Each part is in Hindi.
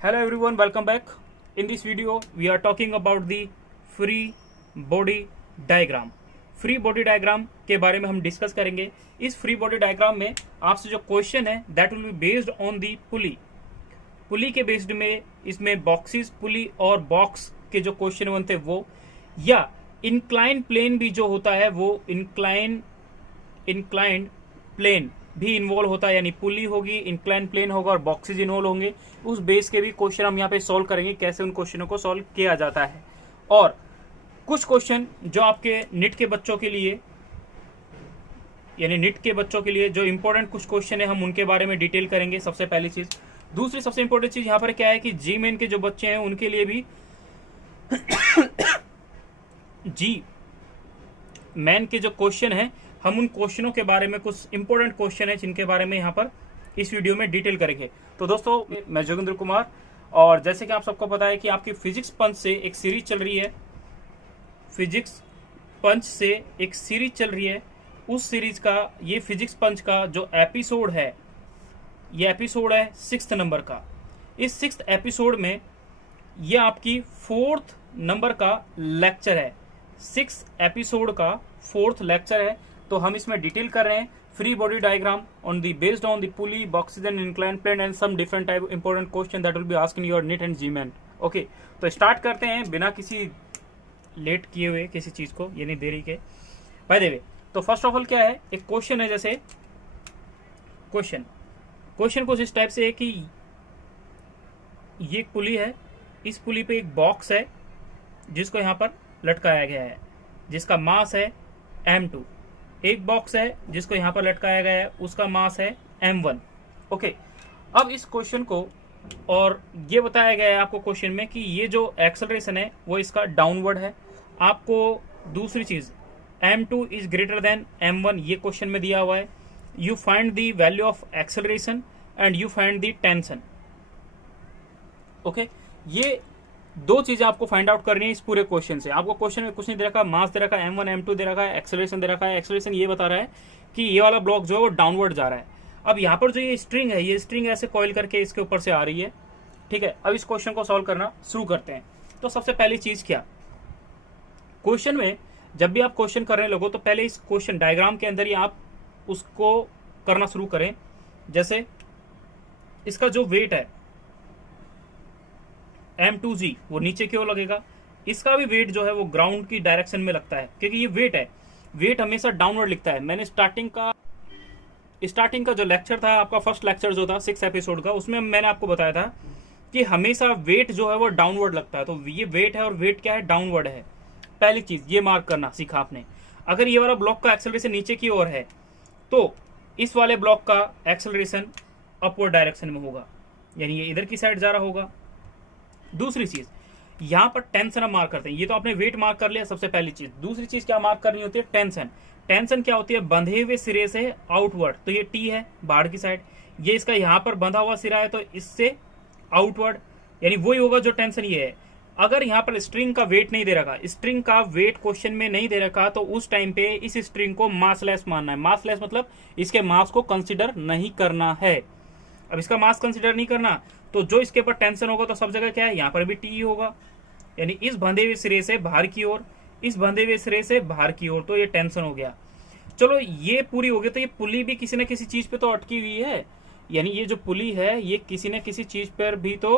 Hello everyone, welcome back. In this video, we are talking about the free body diagram. Free body diagram के बारे में हम डिस्कस करेंगे. इस फ्री बॉडी डायग्राम में आपसे जो क्वेश्चन है that will be based on the pulley. Pulley के बेस्ड में इसमें बॉक्सेस, पुली और बॉक्स के जो क्वेश्चन बनते हैं वो, या इंक्लाइन प्लेन भी जो होता है वो इंक्लाइंड प्लेन भी इन्वॉल्व होता है, यानी पुली होगी, इंक्लाइन प्लेन होगा और बॉक्सेस इन्वॉल्व होंगे. उस बेस के भी क्वेश्चन हम यहाँ पे सॉल्व करेंगे, कैसे उन क्वेश्चनों को सॉल्व किया जाता है. और कुछ क्वेश्चन जो आपके निट के बच्चों के लिए, यानी निट के बच्चों के लिए जो इंपॉर्टेंट कुछ क्वेश्चन है हम उनके बारे में डिटेल करेंगे. सबसे पहली चीज. दूसरी सबसे इंपॉर्टेंट चीज यहाँ पर क्या है कि जी मेन के जो बच्चे हैं उनके लिए भी जी मैन के जो क्वेश्चन है हम उन क्वेश्चनों के बारे में, कुछ इंपॉर्टेंट क्वेश्चन है जिनके बारे में यहाँ पर इस वीडियो में डिटेल करेंगे. तो दोस्तों, मैं जोगिंद्र कुमार, और जैसे कि आप सबको पता है कि आपकी फिजिक्स पंच से एक सीरीज चल रही है. फिजिक्स पंच से एक सीरीज चल रही है. उस सीरीज का ये फिजिक्स पंच का जो एपिसोड है, ये एपिसोड है 6th नंबर का. इस 6th एपिसोड में ये आपकी 4th नंबर का लेक्चर है. 6th एपिसोड का 4th लेक्चर है. तो हम इसमें डिटेल कर रहे हैं free body diagram on the based on the pulley, boxes and incline plane and some different type important question that will be asked in your NEET and JEE Main. Okay, तो स्टार्ट करते हैं बिना किसी लेट किए हुए किसी चीज को, यानी देरी के. बाय द वे, तो फर्स्ट ऑफ ऑल क्या है, एक क्वेश्चन है. जैसे क्वेश्चन कुछ इस टाइप से है कि ये एक पुली है, इस पुली पे एक बॉक्स है जिसको यहाँ पर लटकाया गया है, जिसका मास है m2. एक बॉक्स है जिसको यहाँ पर लटकाया गया है, उसका मास है m1. ओके, अब इस क्वेश्चन को, और ये बताया गया है आपको क्वेश्चन में कि ये जो एक्सेलरेशन है वो इसका डाउनवर्ड है. आपको दूसरी चीज m2 is greater than m1 ये क्वेश्चन में दिया हुआ है. You find the value of acceleration and you find the tension. Okay, ये दो चीजें आपको फाइंड आउट करनी है इस पूरे क्वेश्चन से. आपको क्वेश्चन में कुछ नहीं दे रखा, मास दे रखा है m1 m2 दे रखा है, एक्सेलरेशन दे रखा है. एक्सेलरेशन ये बता रहा है कि ये वाला ब्लॉक जो है वो डाउनवर्ड जा रहा है. अब यहाँ पर जो ये स्ट्रिंग है, ये स्ट्रिंग ऐसे कॉइल करके इसके ऊपर से आ रही है. ठीक है, अब इस क्वेश्चन को सॉल्व करना शुरू करते हैं. तो सबसे पहली चीज क्या, क्वेश्चन में जब भी आप क्वेश्चन करने लगो तो पहले इस क्वेश्चन डायग्राम के अंदर ही आप उसको करना शुरू करें. जैसे इसका जो वेट है m2g वो नीचे की ओर लगेगा. इसका भी वेट जो है वो ग्राउंड की डायरेक्शन में लगता है, क्योंकि ये वेट है. वेट हमेशा डाउनवर्ड लिखता है. मैंने स्टार्टिंग का जो लेक्चर था, आपका फर्स्ट लेक्चर जो था 6 एपिसोड का, उसमें मैंने आपको बताया था कि हमेशा वेट जो है वो डाउनवर्ड लगता है. तो ये वेट है और वेट क्या है, डाउनवर्ड है. पहली चीज ये मार्क करना सीखा आपने. अगर ये वाला ब्लॉक का एक्सेलरेशन नीचे की ओर है तो इस वाले ब्लॉक का एक्सेलरेशन अपवर्ड डायरेक्शन में होगा, यानी ये इधर की साइड जा रहा होगा. दूसरी चीज, यहां पर टेंशन हम मार्क करते हैं. ये तो आपने वेट मार्क कर लिया, सबसे पहली चीज. दूसरी चीज क्या मार्क करनी होती है, टेंशन. टेंशन क्या होती है, बंधे हुए सिरे से आउटवर्ड. तो ये टी है बाहर की साइड, ये इसका यहां पर बंधा हुआ सिरा है तो इससे आउटवर्ड, यानी वही होगा जो टेंशन ये है. अगर यहाँ पर स्ट्रिंग का वेट नहीं दे रखा, स्ट्रिंग का वेट क्वेश्चन में नहीं दे रखा, तो उस टाइम पे इस स्ट्रिंग को मासलेस मानना है. मासलेस मतलब इसके मास को कंसिडर नहीं करना है. अब इसका मास कंसिडर नहीं करना तो जो इसके ऊपर टेंशन होगा तो सब जगह क्या है, यहाँ पर भी टी होगा, यानी इस बंधे हुए सिरे से बाहर की ओर, इस बंधे हुए सिरे से बाहर की ओर. तो ये टेंशन हो गया. चलो ये पूरी हो गई. तो ये पुली भी किसी न किसी चीज पे तो अटकी हुई है, यानी ये जो पुली है ये किसी न किसी चीज पर भी तो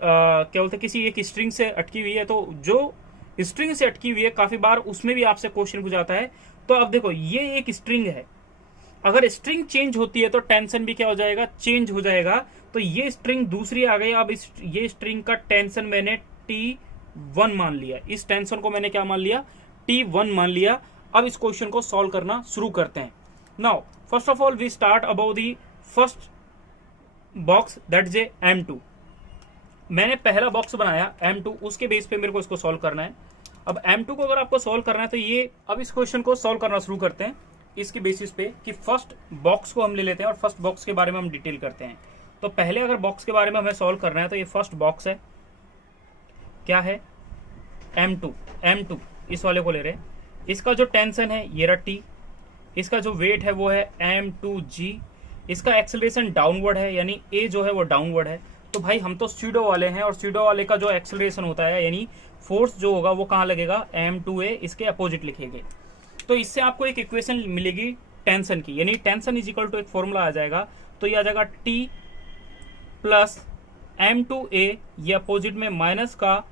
क्या बोलते हैं, किसी एक स्ट्रिंग से अटकी हुई है. तो जो स्ट्रिंग से अटकी हुई है काफी बार उसमें भी आपसे क्वेश्चन पूछ जाता है. तो अब देखो ये एक स्ट्रिंग है, अगर स्ट्रिंग चेंज होती है तो टेंशन भी क्या हो जाएगा, चेंज हो जाएगा. तो ये स्ट्रिंग दूसरी आ गई. अब ये स्ट्रिंग का टेंशन मैंने T1 मान लिया. इस टेंशन को मैंने क्या मान लिया, T1 मान लिया. अब इस क्वेश्चन को सॉल्व करना शुरू करते हैं. Now first of all we start about the first box that is m2. मैंने पहला बॉक्स बनाया m2, उसके बेस पे मेरे को इसको सॉल्व करना है. अब m2 को अगर आपको सॉल्व करना है तो ये, अब इस क्वेश्चन को सॉल्व करना शुरू करते हैं इसके बेसिस पे कि फर्स्ट बॉक्स को हम ले लेते हैं और फर्स्ट बॉक्स के बारे में हम डिटेल करते हैं. तो पहले अगर बॉक्स के बारे में हमें सॉल्व करना है तो ये फर्स्ट बॉक्स है, क्या है, m2 इस वाले को ले रहे हैं. इसका जो टेंशन है ये रहा T, इसका जो वेट है वो है m2g, इसका एक्सेलरेशन डाउनवर्ड है, यानी a जो है वो डाउनवर्ड है. तो भाई हम तो स्यूडो वाले हैं, और स्यूडो वाले का जो एक्सेलरेशन होता है यानी फोर्स जो होगा वो कहाँ लगेगा, m2a, इसके अपोजिट लिखेंगे। तो इससे आपको एक इक्वेशन मिलेगी टेंशन की, यानी टेंशन इज इक्वल टू एक फॉर्मूला आ जाएगा, तो ये आ जाएगा T प्लस m2a, ये अपोजिट में माइनस का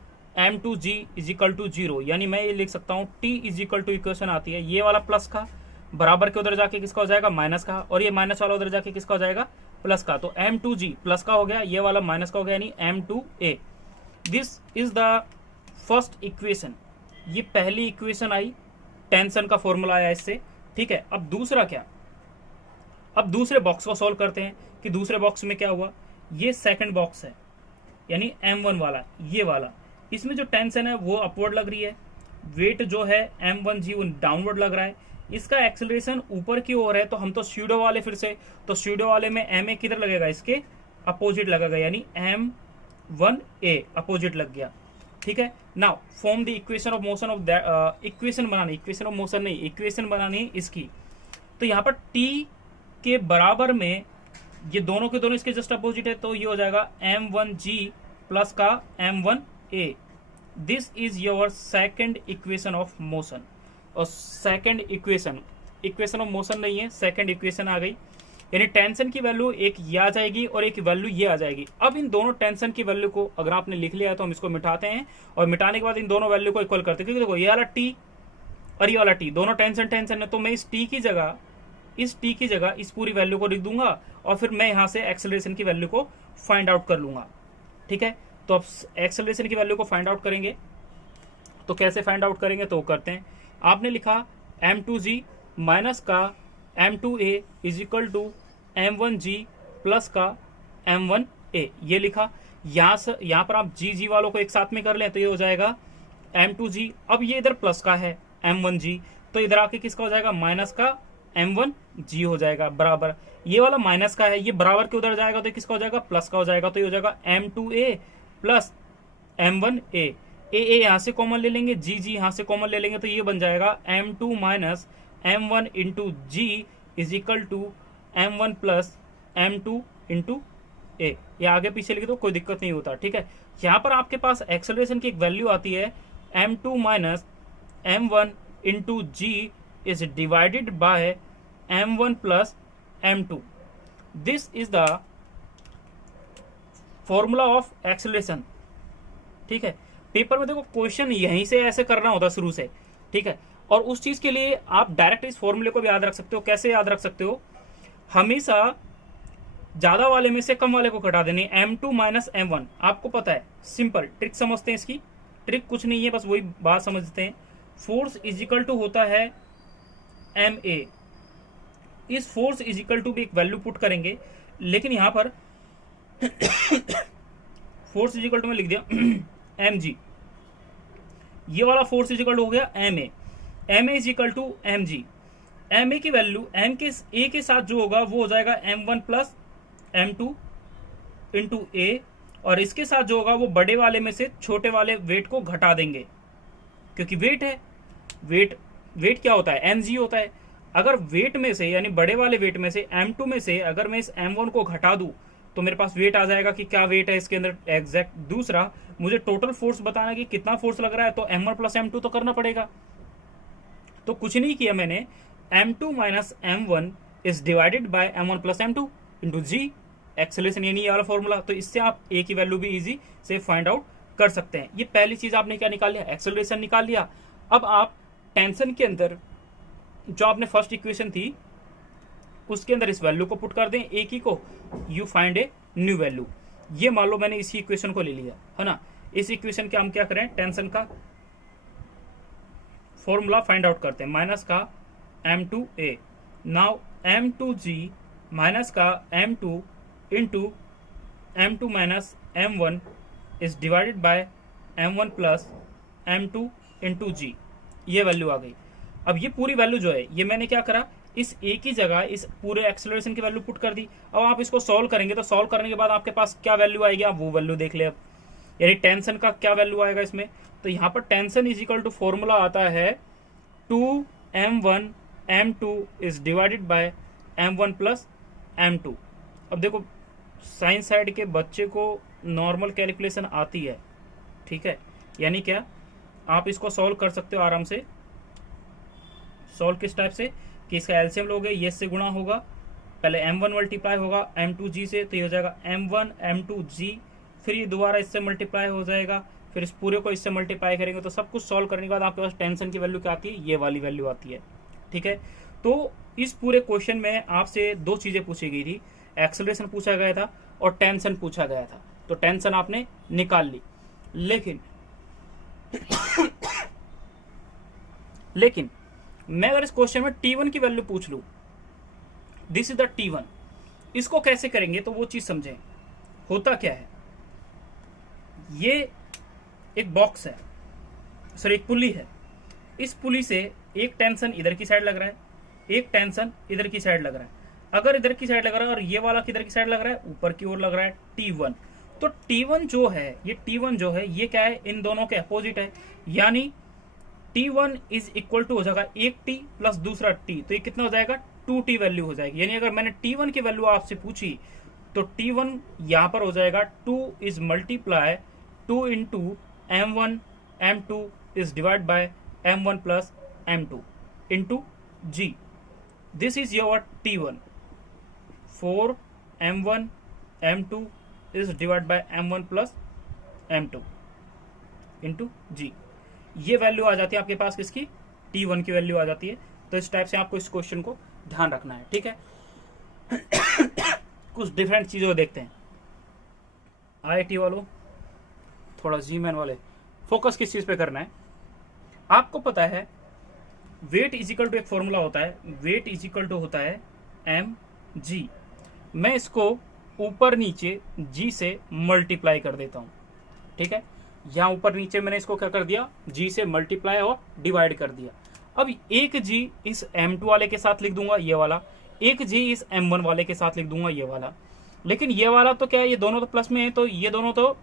m2g इज इक्वल टू 0, यानी मैं ये लिख सकता हूँ T is equal to equation आती है ये वाला प्लस का, बराबर के उधर जाके किसका हो जाएगा, माइनस का, और ये माइनस वाला उधर जाके किसका हो जाएगा, प्लस का। तो m2g प्लस का हो गया, ये वाला माइनस का हो गया, यानी m2a। This is the first equation, ये पहली इक्वेशन आई, टेंशन का फॉर्मूला आया इससे, ठीक है। अब दूसरा क्या, अब दूसरे बॉक्स को सॉल्व करते हैं कि दूसरे बॉक्स में क्या हुआ। ये सेकंड बॉक्स है यानी m1 वाला, ये वाला, इसमें जो टेंशन है वो अपवर्ड लग रही है, वेट जो है m1g वो डाउनवर्ड लग रहा है, इसका एक्सेलरेशन ऊपर की ओर है। तो हम तो स्यूडो वाले, फिर से तो स्यूडो वाले में ma किधर लगेगा, इसके अपोजिट लगेगा, यानी m1a अपोजिट लग गया, ठीक है। Now form the equation of motion of that, equation बनानी, इक्वेशन ऑफ मोशन नहीं, इक्वेशन बनानी इसकी। तो यहाँ पर t के बराबर में ये दोनों के दोनों इसके जस्ट अपोजिट है, तो ये हो जाएगा m1g प्लस का m1a। This is your second equation of motion. और सेकंड इक्वेशन ऑफ मोशन नहीं है, सेकंड इक्वेशन आ गई, यानी टेंशन की वैल्यू एक ये आ जाएगी और एक वैल्यू ये आ जाएगी। अब इन दोनों टेंशन की वैल्यू को अगर आपने लिख लिया है तो हम इसको मिटाते हैं, और मिटाने के बाद इन दोनों वैल्यू को इक्वल करते हैं, क्योंकि देखो ये वाला t और ये वाला t दोनों टेंशन है, तो मैं इस t की जगह इस पूरी वैल्यू को लिख दूंगा, और फिर मैं यहाँ से एक्सेलरेशन की वैल्यू को फाइंड आउट कर लूंगा, ठीक है। तो अब एक्सेलरेशन की वैल्यू को फाइंड आउट करेंगे, तो कैसे फाइंड आउट करेंगे, तो करते हैं। आपने लिखा m2g माइनस का m2a is equal to m1g plus का m1a, ये लिखा। यहाँ पर आप g वालों को एक साथ में कर लें तो ये हो जाएगा m2g। अब ये इधर प्लस का है m1g, तो इधर आके किसका हो जाएगा, माइनस का m1g हो जाएगा, बराबर ये वाला माइनस का है, ये बराबर के उधर जाएगा तो किसका हो जाएगा, प्लस का हो जाएगा, तो ये हो जाएगा m2a प्लस m1a। ए यहाँ से कॉमन ले लेंगे, जी यहाँ से कॉमन ले लेंगे, तो ये बन जाएगा m2 minus m1 into ji is equal to m1 plus m2 into a. ये आगे पीछे लिखे तो कोई दिक्कत नहीं होता, ठीक है। यहाँ पर आपके पास एक्सेलरेशन की एक वैल्यू आती है m2 minus m1 into ji is divided by m1 plus m2। This is the formula of acceleration, ठीक है। पेपर में देखो क्वेश्चन यहीं से ऐसे करना होता शुरू से, ठीक है। और उस चीज के लिए आप डायरेक्ट इस फॉर्मूले को भी याद रख सकते हो। कैसे याद रख सकते हो, हमेशा ज्यादा वाले में से कम वाले को घटा देने, m2 माइनस m1, आपको पता है, सिंपल ट्रिक समझते हैं। इसकी ट्रिक कुछ नहीं है, बस वही बात समझते हैं। फोर्स इज इक्वल टू होता है ma, इस फोर्स इज इक्वल टू भी एक वैल्यू पुट करेंगे, लेकिन यहां पर फोर्स इज इक्वल टू में लिख दिया mg, ये वाला फोर्स इज इक्वल टू हो गया ma is equal to mg। ma की वैल्यू m के a के साथ जो होगा वो हो जाएगा m1 plus m2 into a, और इसके साथ जो होगा वो बड़े वाले में से छोटे वाले वेट को घटा देंगे, क्योंकि वेट है, वेट क्या होता है, mg होता है। अगर वेट में से यानी बड़े वाले वेट में से m2 में से अगर मैं इस m1 को घटा दूं तो मेरे पास वेट आ जाएगा कि क्या वेट है इसके अंदर एग्जैक्ट। दूसरा, मुझे टोटल फोर्स बताना कि कितना फोर्स लग रहा है, तो m1 प्लस m2 तो करना पड़ेगा। तो कुछ नहीं किया मैंने, m2 minus m1 is divided by m1 plus m2 into G, acceleration यानी ये वाला फॉर्मूला। तो इससे आप a की वैल्यू भी इजी से फाइंड आउट कर सकते हैं। ये पहली चीज आपने क्या निकाल लिया, एक्सेलरेशन निकाल लिया। अब आप टेंशन के अंदर जो आपने फर्स्ट इक्वेशन थी उसके अंदर इस वैल्यू को पुट कर दें, ए की को, you find a new value. ये मान लो मैंने इसी इक्वेशन को ले लिया है ना, इस इक्वेशन के हम क्या करें, टेंशन का फॉर्मूला फाइंड आउट करते हैं, माइनस का m2a। नाउ m2g माइनस का m2 into m2 minus m1 is divided by m1 plus m2 into g, ये वैल्यू आ गई। अब ये पूरी वैल्यू जो है ये मैंने क्या करा, इस a की जगह इस पूरे एक्सेलरेशन की वैल्यू पुट कर दी। अब आप इसको सॉल्व करेंगे तो सॉल्व करने के बाद आपके पास क्या वैल्यू आएगी, आप वो वैल्यू देख ले। अब यानी टेंशन का क्या वैल्यू आएगा इसमें, तो यहाँ पर tension is equal to formula आता है 2m1 m2 is divided by m1 plus m2। अब देखो साइंस साइड के बच्चे को नॉर्मल कैलकुलेशन आती है, ठीक है। यानी क्या, आप इसको सॉल्व कर सकते हो आराम से। सॉल्व किस टाइप से कि इसका एलसीएम लोगे, ये से गुणा होगा, पहले m1 मल्टीप्लाई होगा m2g से, तो ये हो जाएगा m1 m2g, फिर ये दोबारा इससे मल्टीप्लाई हो जाएगा, फिर इस पूरे को इससे मल्टीप्लाई करेंगे। तो सब कुछ सॉल्व करने के बाद आपके पास टेंशन की वैल्यू क्या आती है, ये वाली वैल्यू आती है, ठीक है। तो इस पूरे क्वेश्चन में आपसे दो चीजें पूछी गई थी, एक्सेलरेशन पूछा गया था और टेंशन पूछा गया था। तो टेंशन आपने निकाल ली, लेकिन मैं अगर इस क्वेश्चन में T1 की वैल्यू पूछ लूं, दिस इज द T1, इसको कैसे करेंगे तो वो चीज समझें। होता क्या है, ये एक बॉक्स है, सॉरी एक पुली है। इस पुली से एक टेंशन इधर की साइड लग रहा है, एक टेंशन इधर की साइड लग रहा है। अगर इधर की साइड लग रहा है और ये वाला किधर की साइड लग रहा है, ऊपर की ओर लग रहा है, T1। तो T1 जो है, ये T1 जो है ये क्या है, इन दोनों के अपोजिट है। यानी T1 इज इक्वल टू हो जाएगा एक T प्लस दूसरा T, तो ये कितना हो जाएगा, 2T वैल्यू हो जाएगी। यानी अगर मैंने T1 की वैल्यू आपसे पूछी तो T1 यहां पर हो जाएगा 2 is multiply 2 into M1 M2 is divide by M1 plus M2 into G। This is your T1 4 M1 M2 is divide by M1 plus M2 into G। ये वैल्यू आ जाती है आपके पास, किसकी, T1 की वैल्यू आ जाती है। तो इस टाइप से आपको इस क्वेश्चन को ध्यान रखना है, ठीक है। कुछ डिफरेंट चीजों को देखते हैं। IIT वालों, थोड़ा G-मैन वाले, फोकस किस चीज पे करना है। आपको पता है वेट इज इक्वल टू एक फॉर्मूला होता है, वेट इज इक्वल टू होता है mg। मैं इसको ऊपर नीचे g से मल्टीप्लाई कर देता हूं, ठीक है। यहां ऊपर नीचे मैंने इसको क्या कर दिया, g से मल्टीप्लाई और डिवाइड कर दिया। अब एक g इस m2 वाले के साथ लिख दूंगा, ये वाला, एक g इस m1 वाले के साथ लिख दूंगा, ये वाला। लेकिन ये वाला तो क्या है, ये दोनों तो प्लस में है, तो ये दोनों तो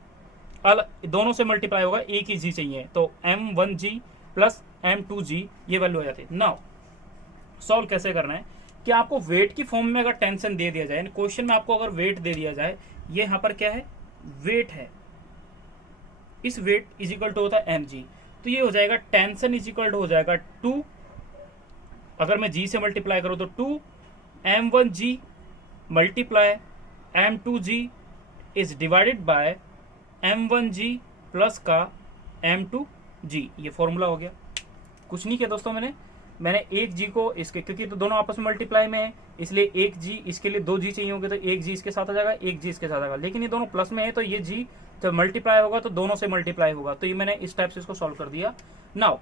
दोनों से मल्टीप्लाई होगा, एक ही g चाहिए, तो m1g प्लस m2g ये वैल्यू आ जाती है। नाउ सॉल्व कैसे करना है कि आपको वेट की फॉर्म में अगर टेंशन दे दिया जाए, क्वेश्चन में आपको अगर वेट दे दिया जाए, ये यहां पर क्या है, वेट है, इस वेट इज इक्वल टू होता है mg। तो ये हो जाएगा टेंशन इज इक्वल टू हो जाएगा 2, अगर मैं g से मल्टीप्लाई करूं तो 2 m1g multiply m2g is divided bye m1g plus का m2g। ये फॉर्मूला हो गया। कुछ नहीं किया दोस्तों, मैंने एक g को इसके, क्योंकि तो दोनों आपस में मल्टीप्लाई में है, इसलिए एक g, इसके लिए 2g चाहिए होंगे, तो एक g इसके साथ आ जाएगा, एक g इसके साथ आएगा। लेकिन ये दोनों प्लस में है, तो ये g तो मल्टीप्लाई होगा तो दोनों से मल्टीप्लाई होगा। तो ये मैंने इस टाइप से इसको सॉल्व कर दिया। नाउ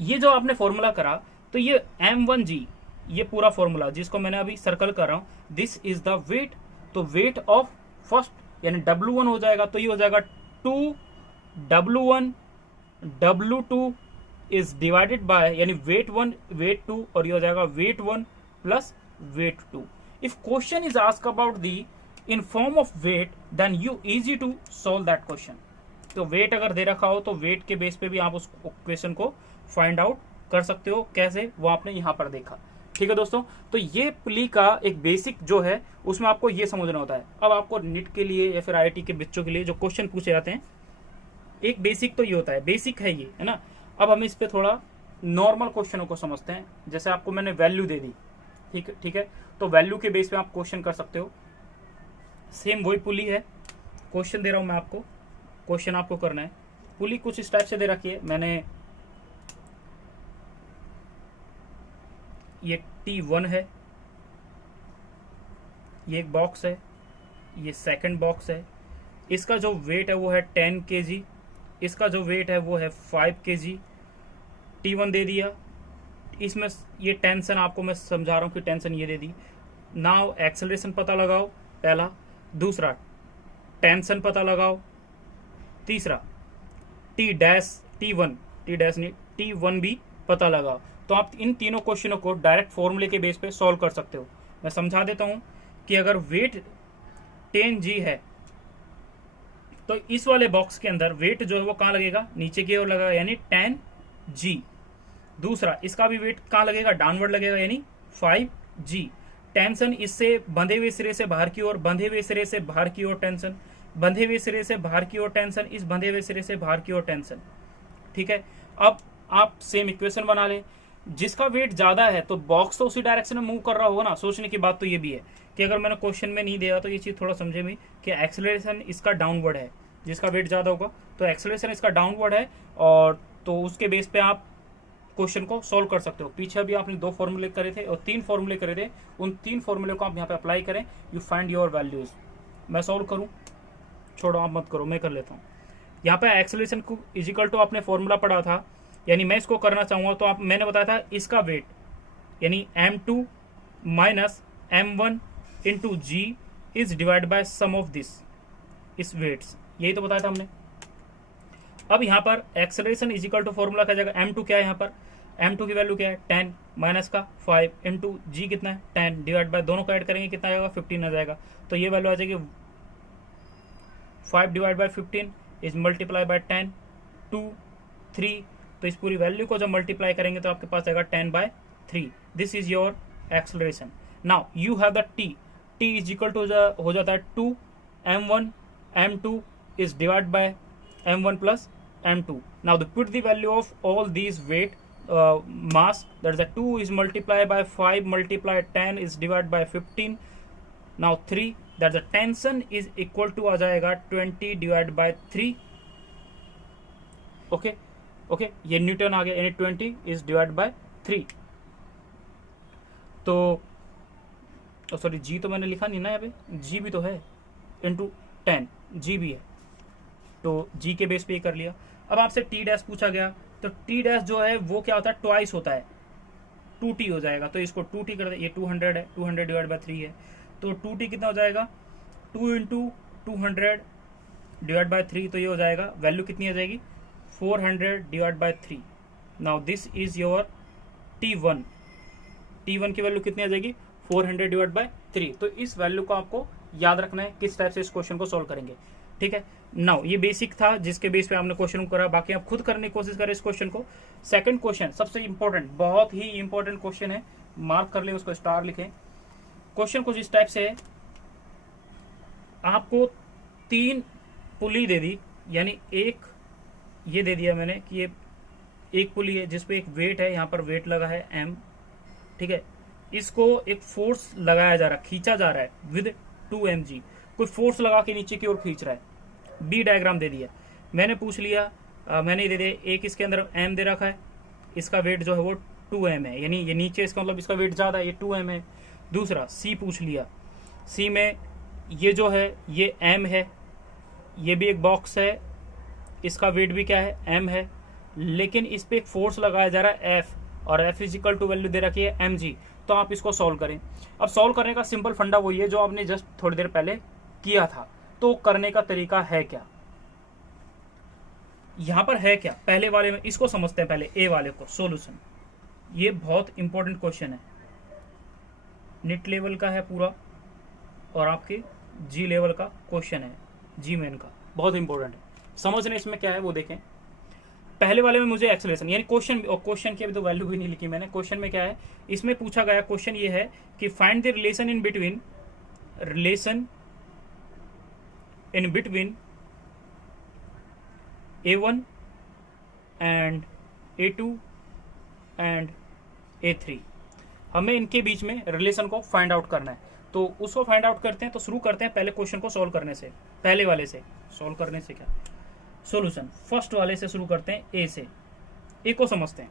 ये जो आपने फॉर्मूला करा, तो ये m1g, ये पूरा फॉर्मूला जिसको मैंने अभी सर्कल कर रहा हूं, दिस इज द वेट। तो वेट ऑफ फर्स्ट यानी W1 हो जाएगा, तो ये हो जाएगा 2 W1 W2 is divided by, यानी वेट 1 वेट 2, और ये हो जाएगा weight 1 plus weight 2। If question is asked about the in form of weight, then you easy to solve that question. तो वेट अगर दे रखा हो तो वेट के बेस पे भी आप उस क्वेश्चन को फाइंड आउट कर सकते हो। कैसे, वो आपने यहां पर देखा, ठीक है दोस्तों। तो ये पुली का एक बेसिक जो है उसमें आपको ये समझना होता है। अब आपको नीट के लिए या फिर IIT के बच्चों के लिए जो क्वेश्चन पूछे जाते हैं, एक बेसिक तो ये होता है, बेसिक है ये, है ना। अब हम इस पे थोड़ा नॉर्मल क्वेश्चनों को समझते हैं। जैसे आपको मैंने वैल्यू दे दी, ठीक है, तो वैल्यू के बेस पे आप क्वेश्चन कर सकते हो। सेम वही पुली है, क्वेश्चन दे रहा हूं मैं आपको, क्वेश्चन आपको करना है। पुली कुछ इस टाइप से दे रखी है, मैंने ये T1 है, ये एक बॉक्स है, ये सेकंड बॉक्स है, इसका जो वेट है वो है 10 kg, इसका जो वेट है वो है 5 kg। T1 दे दिया, इसमें ये टेंशन आपको मैं समझा रहा हूं कि टेंशन ये दे दी। नाउ एक्सेलरेशन पता लगाओ, पहला। दूसरा टेंशन पता लगाओ। तीसरा T1 भी पता लगाओ। तो आप इन तीनों क्वेश्चनों को डायरेक्ट फॉर्मूले के बेस पे सॉल्व कर सकते हो। मैं समझा देता हूं कि अगर वेट 10g है तो इस वाले बॉक्स के अंदर वेट जो है वो कहां लगेगा, नीचे की ओर लगेगा, यानी 10g। दूसरा इसका भी वेट कहां लगेगा, डाउनवर्ड लगेगा, यानी 5g। टेंशन इससे बंधे हुए सिरे से बाहर की ओर, बंधे हुए सिरे से बाहर की ओर टेंशन, बंधे हुए सिरे से बाहर की ओर टेंशन, इस बंधे हुए सिरे से बाहर की ओर टेंशन। ठीक है, अब आप सेम इक्वेशन बना लें। जिसका वेट ज्यादा है तो बॉक्स तो उसी डायरेक्शन में मूव कर रहा होगा ना। सोचने की बात तो ये भी है कि अगर मैंने क्वेश्चन में नहीं दिया तो ये चीज थोड़ा समझे भी कि एक्सेलरेशन इसका डाउनवर्ड है, जिसका वेट ज्यादा होगा तो एक्सेलरेशन इसका डाउनवर्ड है, और तो उसके बेस पे आप क्वेश्चन को सॉल्व कर सकते हो। पीछे भी आपने 2 फॉर्मूले करे थे और 3 फॉर्मूले करे थे, उन 3 फॉर्मूले को आप यहाँ पे अप्लाई करें, यू फाइंड योर वैल्यूज। मैं सॉल्व करूँ? छोड़ो, आप मत करो, मैं कर लेता हूँ। यहाँ पे एक्सेलरेशन को इजिकल टू आपने फॉर्मूला पढ़ा था, यानी मैं इसको करना चाहूँगा तो आप, मैंने बताया था इसका वेट यानी m2 minus m1 into ji is divide by sum of this, इस वेट्स, यही तो बताया था हमने। अब यहाँ पर एक्सेलरेशन इजिकल टू फॉर्मूला क्या जाएगा, m2 क्या है यहाँ पर, m2 की वैल्यू क्या है 10 माइनस का 5 इंटू जी कितना है 10 डिवाइड बाय, दोनों को ऐड करेंगे कितना आएगा 15 आ जाएगा। तो ये वैल्यू आ जाएगी 5 divide by 15 is multiply by 10 2 3, तो इस पूरी वैल्यू को जब मल्टीप्लाई करेंगे तो आपके पास आएगा 10/3। This is your acceleration. Now you have the T, T is equal to हो जाता है 2 m1 m2 is divided by m1 plus m2. Now put the value of all these weight mass, that is a 2 is multiplied by 5 multiplied 10 is divided by 15. Now 3, that the tension is equal to आ जाएगा 20 divided by 3. ओके ओके, ये न्यूटन आ गया, यानी 20 is divided by 3. तो सॉरी जी तो मैंने लिखा नहीं ना यहाँ पे, जी भी तो है, इंटू 10 जी भी है, तो जी के बेस पे ये कर लिया। अब आपसे टी डैश पूछा गया तो टी डैश जो है वो क्या होता है, ट्वाइस होता है, 2t हो जाएगा, तो इसको 2t कर दे, ये 200 है, 200 डिवाइड बाय 3 है, तो 2t कितना हो जाएगा 2 इंटू 200 डिवाइड बाय 3, तो ये हो जाएगा वैल्यू कितनी आ जाएगी 400 divide by 3। Now this is your t1, t1 की वैल्यू कितनी आ जाएगी 400 डिवाइड बाय 3। तो इस वैल्यू को आपको याद रखना है किस टाइप से इस क्वेश्चन को सॉल्व करेंगे। ठीक है, नाउ ये बेसिक था जिसके बेस पे हमने क्वेश्चन को करा, बाकी आप खुद करने की कोशिश करें इस क्वेश्चन को। सेकंड क्वेश्चन सबसे इंपॉर्टेंट, बहुत ही इंपॉर्टेंट क्वेश्चन है, मार्क कर लें, उसको स्टार लिखें। क्वेश्चन कुछ इस टाइप से है, आपको 3 पुली दे दी, यानी एक ये दे दिया मैंने कि ये एक पुली है जिसपे एक वेट है, यहाँ पर वेट लगा है m, ठीक है, इसको एक फोर्स लगाया जा रहा है, खींचा जा रहा है विद 2 mg, कोई फोर्स लगा के नीचे की ओर खींच रहा है। बी डायग्राम दे दिया, मैंने पूछ लिया, मैंने दे दिया एक, इसके अंदर m दे रखा है, इसका वेट जो है वो 2m है, यानी ये नीचे इसका मतलब इसका वेट ज़्यादा है, ये 2m है। दूसरा c पूछ लिया, c में ये जो है ये m है, ये भी एक बॉक्स है, इसका वेट भी क्या है m है, लेकिन इस पर एक फोर्स लगाया जा रहा है f, और f इजिकल टू वैल्यू दे रखी है mg। तो आप इसको सॉल्व करें। अब सॉल्व करने का सिंपल फंडा वही है जो आपने जस्ट थोड़ी देर पहले किया था। तो करने का तरीका है क्या, यहां पर है क्या, पहले वाले में इसको समझते हैं, पहले ए वाले को सॉल्यूशन। ये बहुत इंपॉर्टेंट क्वेश्चन है, नेट लेवल का है पूरा, और आपके जी लेवल का क्वेश्चन है, जी मेन का, बहुत इंपॉर्टेंट है। समझने इसमें क्या है वो देखें। पहले वाले में मुझे एक्सेलरेशन यानी क्वेश्चन की अभी तो वैल्यू भी नहीं लिखी मैंने। क्वेश्चन में क्या है, इसमें पूछा गया क्वेश्चन ये है कि find the relation in between A1 and A2 and A3। हमें इनके बीच में रिलेशन को फाइंड आउट करना है, तो उसको फाइंड आउट करते हैं। तो शुरू करते हैं पहले क्वेश्चन को सॉल्व करने से, पहले वाले से सॉल्व करने से क्या सॉल्यूशन, फर्स्ट वाले से शुरू करते हैं, ए से। ए को समझते हैं,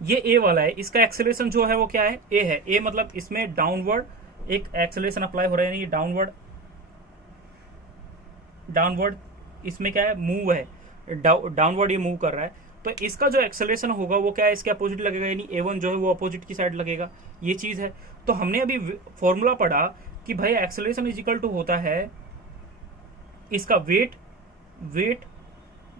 ये ए वाला है, इसका एक्सेलरेशन जो है वो क्या है ए है। ए मतलब इसमें डाउनवर्ड एक एक्सेलरेशन अप्लाई हो रहा है, यानी डाउनवर्ड इसमें क्या है मूव है, डाउनवर्ड ये मूव कर रहा है। तो इसका जो एक्सेलरेशन होगा वो क्या है, इसके अपोजिट लगेगा, यानी A1 जो है वो अपोजिट की साइड लगेगा, ये चीज है। तो हमने अभी फॉर्मूला पढ़ा कि भाई एक्सेलरेशन इज इक्वल टू होता है इसका वेट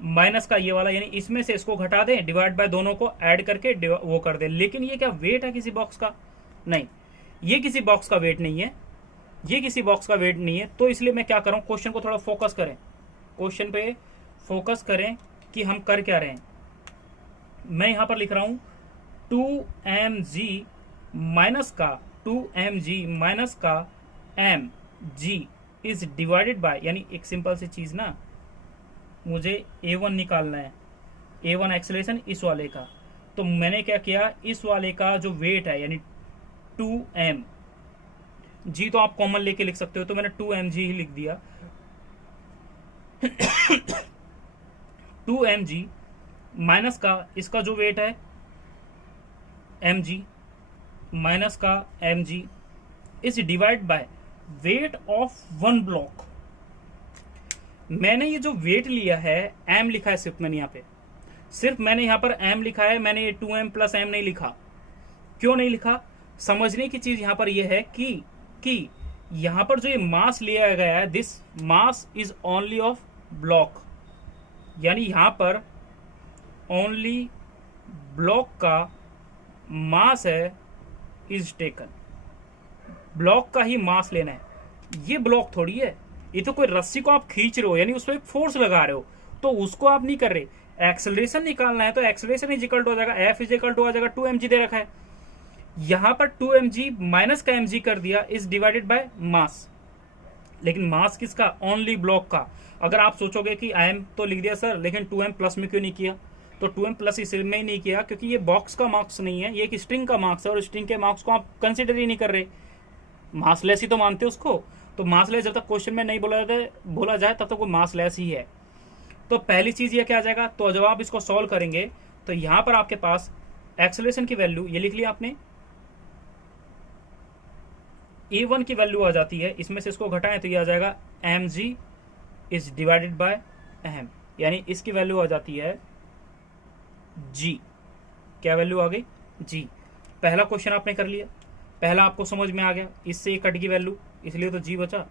माइनस का ये वाला, यानी इसमें से इसको घटा दें, डिवाइड बाय दोनों को ऐड करके वो कर दें। लेकिन ये क्या वेट है किसी बॉक्स का? नहीं, ये किसी बॉक्स का वेट नहीं है, ये किसी बॉक्स का वेट नहीं है। तो इसलिए मैं क्या कर रहा हूं, क्वेश्चन को थोड़ा फोकस करें, क्वेश्चन पे फोकस करें कि हम कर क्या रहे हैं। मैं यहां पर लिख रहा हूं 2mg माइनस का mg इज डिवाइडेड बाय, यानी एक सिंपल सी चीज ना, मुझे A1 निकालना है, A1 एक्सेलरेशन इस वाले का, तो मैंने क्या किया, इस वाले का जो वेट है यानी 2m g, तो आप कॉमन लेके लिख सकते हो, तो मैंने 2mg ही लिख दिया। 2mg माइनस का इसका जो वेट है mg माइनस का mg is divide by weight of one block. मैंने ये जो वेट लिया है m लिखा है सिर्फ मैंने यहाँ पे, सिर्फ मैंने यहाँ पर m लिखा है, मैंने ये 2m प्लस m नहीं लिखा। क्यों नहीं लिखा? समझने की चीज यहाँ पर यह है कि यहाँ पर जो ये मास लिया गया है, this mass is only of block, यानी यहाँ पर ओनली ब्लॉक का मास है इज टेकन, ब्लॉक का ही मास लेना है। ये ब्लॉक थोड़ी है, ये तो कोई रस्सी को आप खींच रहे हो, यानी उस पर एक फोर्स लगा रहे हो, तो उसको आप नहीं कर रहे। एक्सेलरेशन निकालना है तो एक्सेलरेशन इज इक्वल टू हो जाएगा, एफ इज इक्वल टू आ जाएगा 2mg दे रखा है, यहां पर 2mg माइनस का mg कर दिया इज डिवाइडेड बाय मास। लेकिन मास किसका? ओनली ब्लॉक का। अगर आप सोचोगे कि m तो लिख दिया सर, लेकिन 2m प्लस में क्यों नहीं किया, तो 2m प्लस इसमें ही नहीं किया क्योंकि ये बॉक्स का मार्क्स नहीं है, ये एक स्ट्रिंग का मार्क्स है, और स्ट्रिंग के मार्क्स को आप कंसिडर ही नहीं कर रहे, मासलेस ही तो मानते हो उसको। तो मासलेस जब तक क्वेश्चन में नहीं बोला जाए तब तक वो मासलेस ही है। तो पहली चीज ये क्या आ जाएगा, तो जब आप इसको सॉल्व करेंगे तो यहां पर आपके पास एक्सेलरेशन की वैल्यू ये लिख लिया आपने, A1 की वैल्यू आ जाती है, इसमें से इसको घटाएं तो ये आ जाएगा mg is divided bye m, यानी इसकी वैल्यू आ जाती है g। क्या वैल्यू आ गई? g। पहला क्वेश्चन आपने कर लिया, पहला आपको समझ में आ गया, इससे कट गई वैल्यू, इसलिए तो g बचा।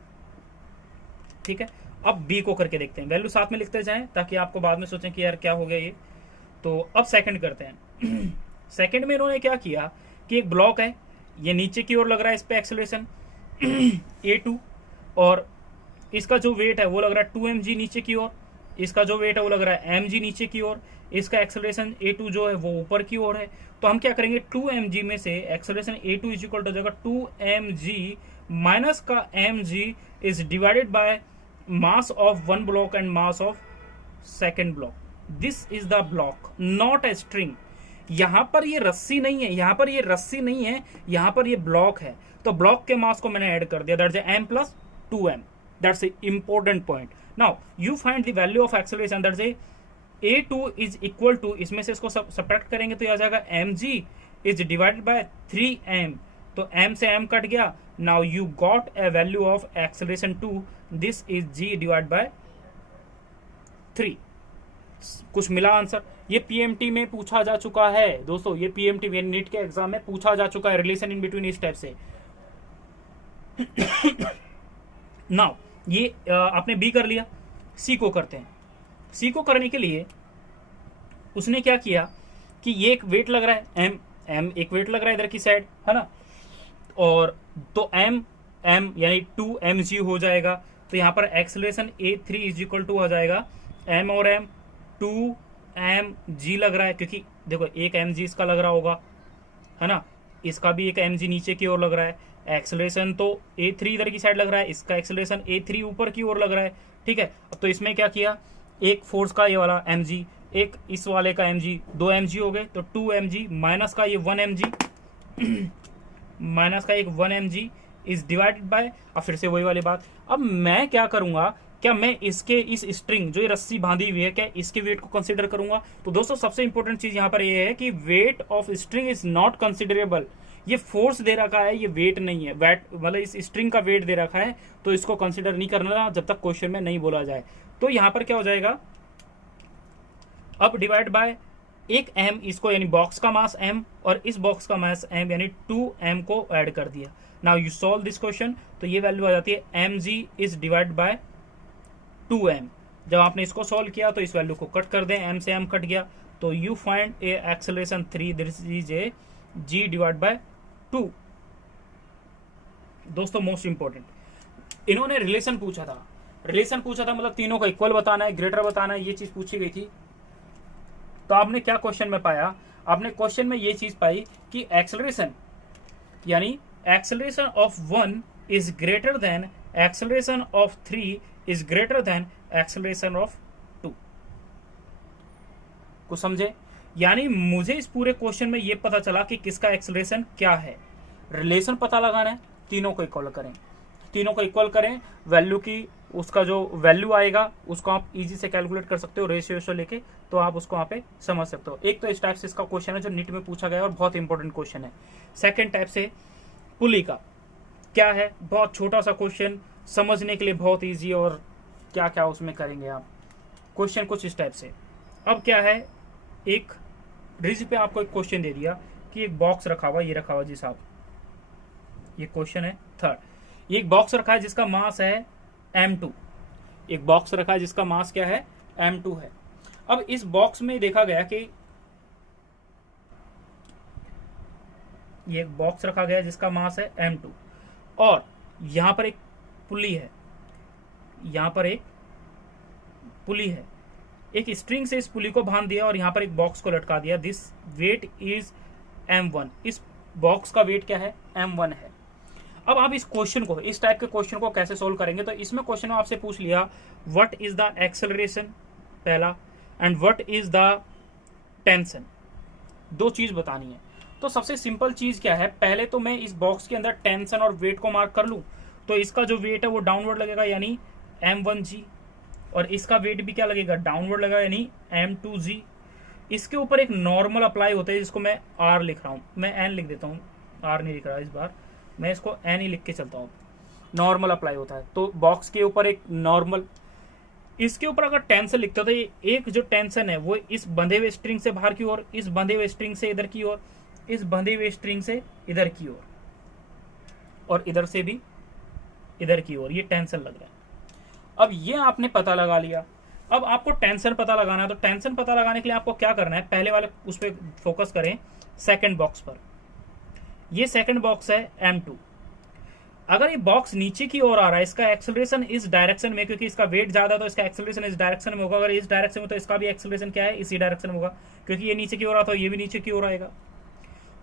ठीक है, अब b को करके देखते हैं, वैल्यू साथ में लिखते जाएं ताकि आपको बाद में सोचें कि यार क्या हो गया ये। तो अब सेकंड करते हैं। सेकंड में इन्होंने क्या किया कि एक ब्लॉक है, ये नीचे की ओर लग रहा है, इस पे एक्सेलरेशन A2, और इसका जो वेट है वो लग रहा है 2mg नीचे की ओर, इसका जो वेट है वो लग रहा है mg नीचे की ओर, इसका एक्सेलरेशन A2 जो है वो ऊपर की ओर है। तो हम क्या करेंगे, 2mg में से acceleration A2 is equal to जाएगा 2mg माइनस का mg is divided by mass of one block and mass of second block. This is the block, not a string. यहां पर ये रस्सी नहीं है, यहां पर ये रस्सी नहीं है, यहां पर ये ब्लॉक है, तो ब्लॉक के मास को मैंने ऐड कर दिया, that's m plus 2m। That's a important point. Now you find the value of acceleration, that's a A2 is equal to, इसमें से इसको सब्ट्रैक्ट करेंगे तो ये आ जाएगा mg is divided bye 3m, तो m से m कट गया। Now you got a value of acceleration 2, this is g divide by 3। कुछ मिला आंसर? ये पीएमटी में पूछा जा चुका है दोस्तों, ये पीएमटी में नीट के एग्जाम में पूछा जा चुका है, रिलेशन इन बिटवीन इस टाइप से। नाउ ये आपने बी कर लिया, सी को करते हैं। सी को करने के लिए उसने क्या किया कि ये एक वेट लग रहा है m एक वेट लग रहा है इधर की साइड, है ना, और तो m यानी 2mg हो जाएगा। तो यहाँ पर acceleration A3 is equal to आ जाएगा m और m 2mg लग रहा है, क्योंकि देखो एक mg इसका लग रहा होगा, है ना, इसका भी एक mg नीचे की ओर लग रहा है। एक्सेलरेशन तो A3 इधर की साइड लग रहा है, इसका एक्सेलरेशन A3 ऊपर की ओर लग रहा है। ठीक है, तो इसमें क्या किया, एक फोर्स का ये वाला mg, एक इस वाले का mg, 2 mg हो गए, तो 2mg माइनस का ये 1 mg माइनस का एक 1 mg इज डिवाइडेड बाय, अब फिर से वही वाली बात। अब मैं क्या करूंगा, क्या मैं इसके इस स्ट्रिंग जो ये रस्सी बांधी हुई है, क्या इसके वेट को कंसीडर करूंगा? तो दोस्तों सबसे इंपॉर्टेंट चीज यहाँ पर ये है कि weight of string is not considerable. ये फोर्स दे रखा है, ये वेट नहीं है, वेट मतलब इस स्ट्रिंग का वेट दे रखा है, तो इसको कंसिडर नहीं करना जब तक क्वेश्चन में नहीं बोला जाए। तो यहाँ पर क्या हो जाएगा, अब डिवाइड बाय एक m, इसको यानी बॉक्स का मास m और इस बॉक्स का मास m, यानी 2m को ऐड कर दिया। Now you solve this question, तो ये वैल्यू आ जाती है mg is divide bye 2m। जब आपने इसको सॉल्व किया तो इस वैल्यू को कट कर दें, m से m कट गया, तो you find A acceleration 3, this is a g divide by 2। दोस्तों मोस्ट इंपॉर्टेंट, इन्होंने रिलेशन पूछा था, मतलब तीनों का इक्वल बताना है, ग्रेटर बताना है, ये चीज पूछी गई थी। तो आपने क्या क्वेश्चन में पाया, आपने क्वेश्चन में ये चीज पाई कि एक्सेलरेशन यानी acceleration of 1 is greater than acceleration of 3 is greater than acceleration of 2। कुछ समझे? यानी मुझे इस पूरे क्वेश्चन में ये पता चला कि किसका एक्सेलरेशन क्या है। रिलेशन पता लगाना है, तीनों को इक्वल करें, तीनों को इक्वल करें, वैल्यू की उसका जो वैल्यू आएगा उसको आप इजी से कैलकुलेट कर सकते हो रेशियो लेके, तो आप उसको वहाँ पे समझ सकते हो। एक तो इस टाइप से इसका क्वेश्चन है जो नीट में पूछा गया और बहुत इंपॉर्टेंट क्वेश्चन है। सेकंड टाइप से पुली का क्या है, बहुत छोटा सा क्वेश्चन, समझने के लिए बहुत ईजी, और क्या क्या उसमें करेंगे आप। क्वेश्चन कुछ इस टाइप से। अब क्या है, एक रिज पे आपको एक क्वेश्चन दे दिया कि एक बॉक्स रखा हुआ, ये रखा हुआ जी साहब, ये क्वेश्चन है थर्ड। एक बॉक्स रखा है जिसका मास है m2, एक बॉक्स रखा है जिसका मास क्या है m2 है। अब इस बॉक्स में देखा गया कि ये एक बॉक्स रखा गया जिसका मास है m2 और यहां पर एक पुली है, यहां पर एक पुली है, एक स्ट्रिंग से इस पुली को बांध दिया और यहां पर एक बॉक्स को लटका दिया। दिस वेट इज m1, इस बॉक्स का वेट क्या है m1 है। अब आप इस क्वेश्चन को, इस टाइप के क्वेश्चन को कैसे सोल्व करेंगे, तो इसमें क्वेश्चन में आपसे पूछ लिया व्हाट इज द एक्सेलरेशन पहला and what is the tension, दो चीज बतानी है। तो सबसे सिंपल चीज क्या है, पहले तो मैं इस बॉक्स के अंदर टेंशन और वेट को मार्क कर लूं, तो इसका जो वेट है वो डाउनवर्ड लगेगा यानी m1g, और इसका वेट भी क्या लगेगा डाउनवर्ड लगेगा यानी m2g। इसके ऊपर एक नॉर्मल अप्लाई होता है जिसको मैं r लिख रहा हूं, मैं n लिख देता हूं, r नहीं लिख रहा इस बार, मैं इसको n ही लिख के चलता हूँ। नॉर्मल अप्लाई होता है तो बॉक्स के ऊपर एक नॉर्मल, इसके ऊपर अगर टेंशन लिखते हो तो ये एक जो टेंशन है वो इस बंधे हुए स्ट्रिंग से बाहर की ओर, इस बंधे हुए स्ट्रिंग से इधर की ओर, इस बंधे हुए स्ट्रिंग से इधर की ओर, और इधर से भी इधर की ओर, ये टेंशन लग रहा है। अब ये आपने पता लगा लिया। अब आपको टेंशन पता लगाना है, तो टेंशन पता लगाने के लिए आपको क्या करना है, पहले वाले उस पर फोकस करें, सेकेंड बॉक्स पर। ये सेकंड बॉक्स है m2। अगर ये बॉक्स नीचे की ओर आ रहा है, इसका एक्सेलरेशन इस डायरेक्शन में, क्योंकि इसका वेट ज्यादा है तो इसका एक्सेलरेशन इस डायरेक्शन में होगा। अगर इस डायरेक्शन में तो इसका भी एक्सेलरेशन क्या है इसी डायरेक्शन में होगा, क्योंकि ये नीचे की ओर आता है ये भी नीचे की ओर आएगा।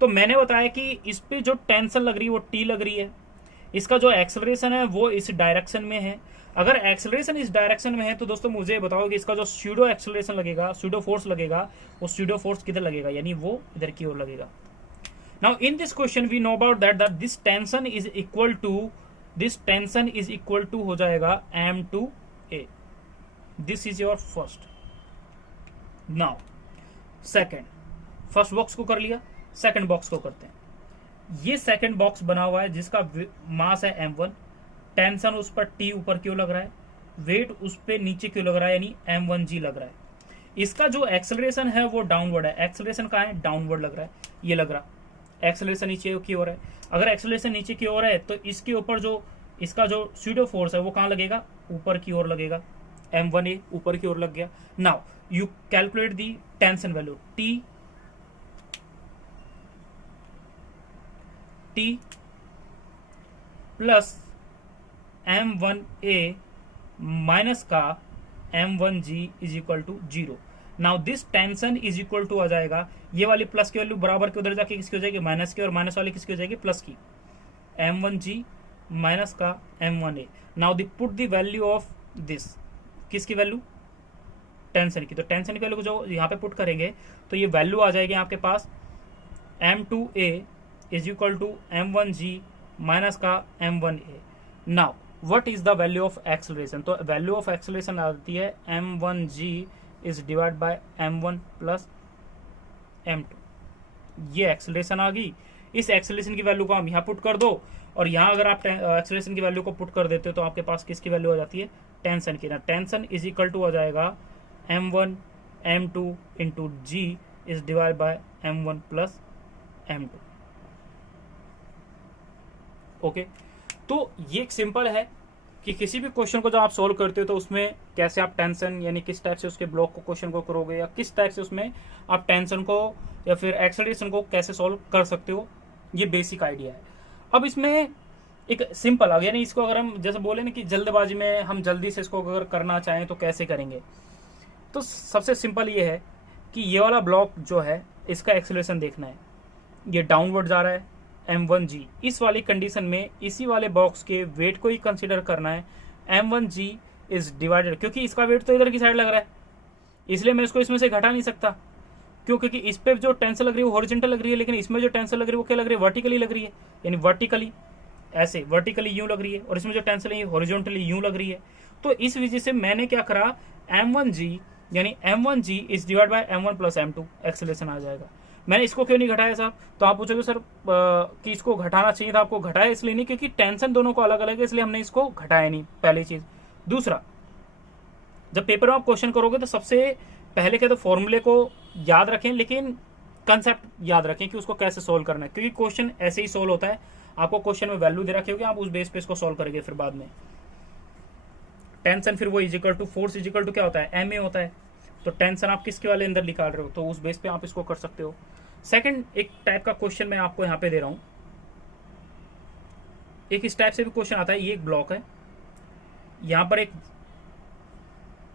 तो मैंने बताया कि इस पे जो टेंशन लग रही है वो टी लग रही है, इसका जो एक्सेलरेशन है वो इस डायरेक्शन में है। अगर एक्सेलरेशन इस डायरेक्शन में है तो दोस्तों मुझे बताओ कि इसका जो स्यूडो एक्सेलरेशन लगेगा, स्यूडो फोर्स लगेगा, वो स्यूडो फोर्स किधर लगेगा, यानी वो इधर की ओर लगेगा। Now in this question we know about that this tension is equal to हो जाएगा m2a। This is your first। Now second, first box को कर लिया, सेकंड बॉक्स को करते हैं। ये सेकंड बॉक्स बना हुआ है जिसका मास है m1, टेंशन उस पर t ऊपर क्यों लग रहा है, वेट उस पर नीचे क्यों लग रहा है यानी m1g लग रहा है। इसका जो एक्सेलरेशन है वो डाउनवर्ड है, एक्सेलरेशन कहाँ है डाउनवर्ड लग रहा है, ये लग रहा, एक्सेलरेशन नीचे की ओर है। अगर एक्सेलरेशन नीचे की ओर है तो इसके ऊपर जो इसका जो स्यूडो फोर्स है वो कहाँ लगेगा, ऊपर की ओर लगेगा, m1a ऊपर की ओर लग गया। Now you calculate the tension value, t plus m1a minus का m1g is equal to 0। Now this tension is equal to आ जाएगा, ये वाली प्लस की वैल्यू बराबर के उधर जाके किसकी हो जाएगी माइनस की, और माइनस वाली किसकी हो जाएगी प्लस की, m1g माइनस का m1a। Now the put the value of this, किसकी वैल्यू टेंशन की, तो टेंशन की वैल्यू को जो यहाँ पे पुट करेंगे तो ये वैल्यू आ जाएगी आपके पास m2a is equal to m1g minus का m1a। Now what is the value of acceleration, तो वैल्यू ऑफ एक्सेलरेशन आती है m1g is divide by m1 plus m2। ये एक्सेलरेशन आ गई, इस एक्सेलरेशन की वैल्यू को हम यहाँ पुट कर दो, और यहाँ अगर आप एक्सेलरेशन की वैल्यू को पुट कर देते हो तो आपके पास किसकी वैल्यू आ जाती है टेंशन की। ना टेंशन इज इक्वल टू आ जाएगा m1 m2 into g is divide by m1 plus m2। Okay, तो ये एक सिंपल है कि किसी भी क्वेश्चन को जब आप सोल्व करते हो तो उसमें कैसे आप टेंशन यानी किस टाइप से उसके ब्लॉक को क्वेश्चन को करोगे, या किस टाइप से उसमें आप टेंशन को या फिर एक्सेलरेशन को कैसे सोल्व कर सकते हो, ये बेसिक आइडिया है। अब इसमें एक सिंपल आ गया, यानी इसको अगर हम जैसे बोले ना कि जल्दबाजी में हम जल्दी से इसको अगर करना चाहें तो कैसे करेंगे, तो सबसे सिंपल ये है कि ये वाला ब्लॉक जो है इसका एक्सेलरेशन देखना है, ये डाउनवर्ड जा रहा है m1g। इस वाली कंडीशन में इसी वाले बॉक्स के वेट को ही कंसिडर करना है। m1g इज डिवाइडेड, क्योंकि इसका वेट तो इधर की साइड लग रहा है, इसलिए मैं इसको इसमें से घटा नहीं सकता। क्यों? क्योंकि इस पे जो टेंशन लग रही है वो हॉरिजॉन्टल लग रही है, लेकिन इसमें जो टेंशन लग रही है वो क्या लग रही है? वर्टिकली लग रही है, यानी वर्टिकली ऐसे वर्टिकली यूं लग रही है, और इसमें जो टेंशन है हॉरिजॉन्टली यूं लग रही है। तो इस वजह से मैंने क्या करा, m1g यानी m1g is divide by m1 plus m2 acceleration आ जाएगा। मैंने इसको क्यों नहीं घटाया साहब? तो आप पूछोगे सर कि इसको घटाना चाहिए था, आपको घटाया इसलिए नहीं क्योंकि टेंशन दोनों को अलग अलग है, इसलिए हमने इसको घटाया नहीं, पहली चीज। दूसरा, जब पेपर में आप क्वेश्चन करोगे तो सबसे पहले क्या, तो फॉर्मूले को याद रखें, लेकिन कंसेप्ट याद रखें कि उसको कैसे सोल्व करना है, क्योंकि क्वेश्चन ऐसे ही सोल्व होता है। आपको क्वेश्चन में वैल्यू दे रखी होगी, आप उस बेस पे इसको सोल्व करेंगे फिर बाद में। टेंशन फिर वो is equal to force is equal to क्या होता है? एम ए होता है। तो टेंशन आप किसके वाले अंदर निकाल रहे हो, तो उस बेस पे आप इसको कर सकते हो। सेकंड एक टाइप का क्वेश्चन मैं आपको यहाँ पे दे रहा हूँ, एक इस टाइप से भी क्वेश्चन आता है। ये एक ब्लॉक है, यहाँ पर एक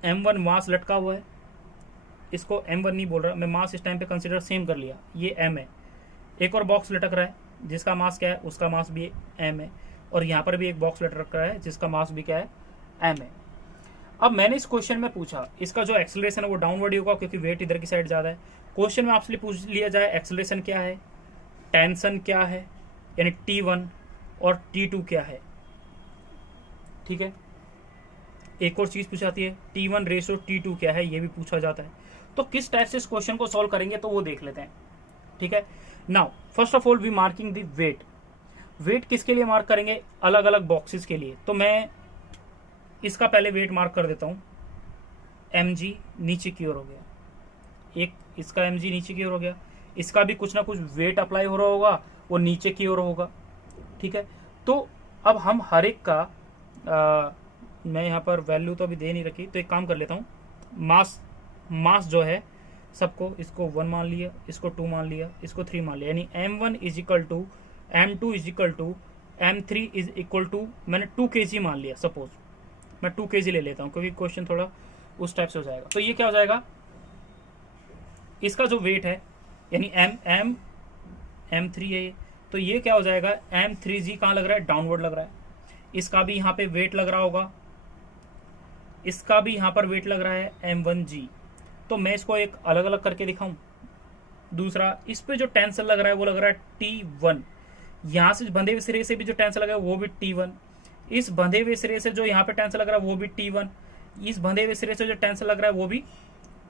m1 मास लटका हुआ है, इसको m1 नहीं बोल रहा मैं, मास इस टाइम पे कंसिडर सेम कर लिया, ये m है। एक और बॉक्स लटक रहा है जिसका मास क्या है, उसका मास भी m है, और यहाँ पर भी एक बॉक्स लटक रहा है जिसका मास भी क्या है, m है। अब मैंने इस क्वेश्चन में पूछा इसका जो एक्सेलरेशन है वो डाउनवर्ड होगा, क्योंकि वेट इधर की साइड ज्यादा है। क्वेश्चन में आपसे पूछ लिया जाए एक्सेलरेशन क्या है, टेंशन क्या है, यानी T1 और T2 क्या है, ठीक है। एक और चीज पूछाती है T1 रेशो T2 क्या है, ये भी पूछा जाता है। तो किस टाइप से इस क्वेश्चन को सॉल्व करेंगे तो वो देख लेते हैं, ठीक है। Now first of all we marking the weight. Weight किसके लिए मार्क करेंगे? अलग अलग बॉक्सेस के लिए। तो मैं इसका पहले वेट मार्क कर देता हूं, mg नीचे की ओर हो गया, एक इसका mg नीचे की ओर हो गया, इसका भी कुछ ना कुछ वेट अप्लाई हो रहा होगा, वो नीचे की ओर होगा, ठीक है। तो अब हम हर एक का मैं यहाँ पर वैल्यू तो अभी दे नहीं रखी, तो एक काम कर लेता हूँ, मास जो है सबको, इसको 1 मान लिया, इसको 2 मान लिया, इसको 3 मान लिया, यानी m1 is equal to m2 is equal to m3 is equal to, मैंने 2 kg मान लिया, सपोज मैं 2 kg ले लेता हूँ क्योंकि क्वेश्चन थोड़ा उस टाइप से हो जाएगा। तो ये क्या हो जाएगा, इसका जो वेट है यानी m3 है, तो ये क्या हो जाएगा, m3g कहाँ लग रहा है, डाउनवर्ड लग रहा है। इसका भी यहाँ पे वेट लग रहा होगा, इसका भी यहाँ पर वेट लग रहा है m1g। तो मैं इसको एक अलग अलग करके दिखाऊं। दूसरा, इस पे जो टेंशन लग रहा है वो लग रहा है T1, यहाँ से बंधे हुए सिरे से भी जो टेंशन लग रहा है वो भी T1, इस बंधे हुए सिरे से जो यहाँ पे टेंशन लग रहा है वो भी T1, इस बंधे हुए सिरे से जो टेंशन लग रहा है वो भी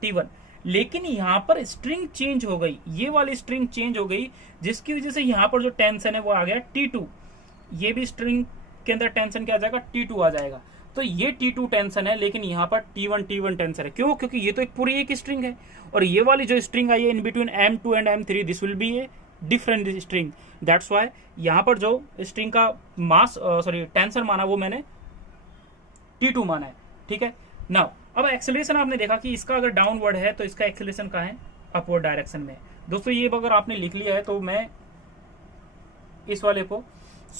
T1। लेकिन यहाँ पर स्ट्रिंग चेंज हो गई, ये वाली स्ट्रिंग चेंज हो गई, जिसकी वजह से यहाँ पर जो टेंशन है वो आ गया T2। ये भी स्ट्रिंग के अंदर टेंशन क्या आ जाएगा, T2 आ जाएगा। तो ये T2 टेंशन है, लेकिन यहाँ पर T1 टेंशन है। क्यों? क्योंकि ये तो एक पूरी एक स्ट्रिंग है, और ये वाली जो स्ट्रिंग आई है in between m2 and m3, this will be a different string. That's why यहाँ पर जो स्ट्रिंग का मास टेंशन माना वो मैंने T2 माना है, ठीक है। नाउ अब एक्सेलरेशन आपने देखा कि इसका अगर डाउनवर्ड है तो इसका एक्सेलरेशन कहाँ है, अपवर्ड डायरेक्शन में। दोस्तों ये अगर आपने लिख लिया है तो मैं इस वाले को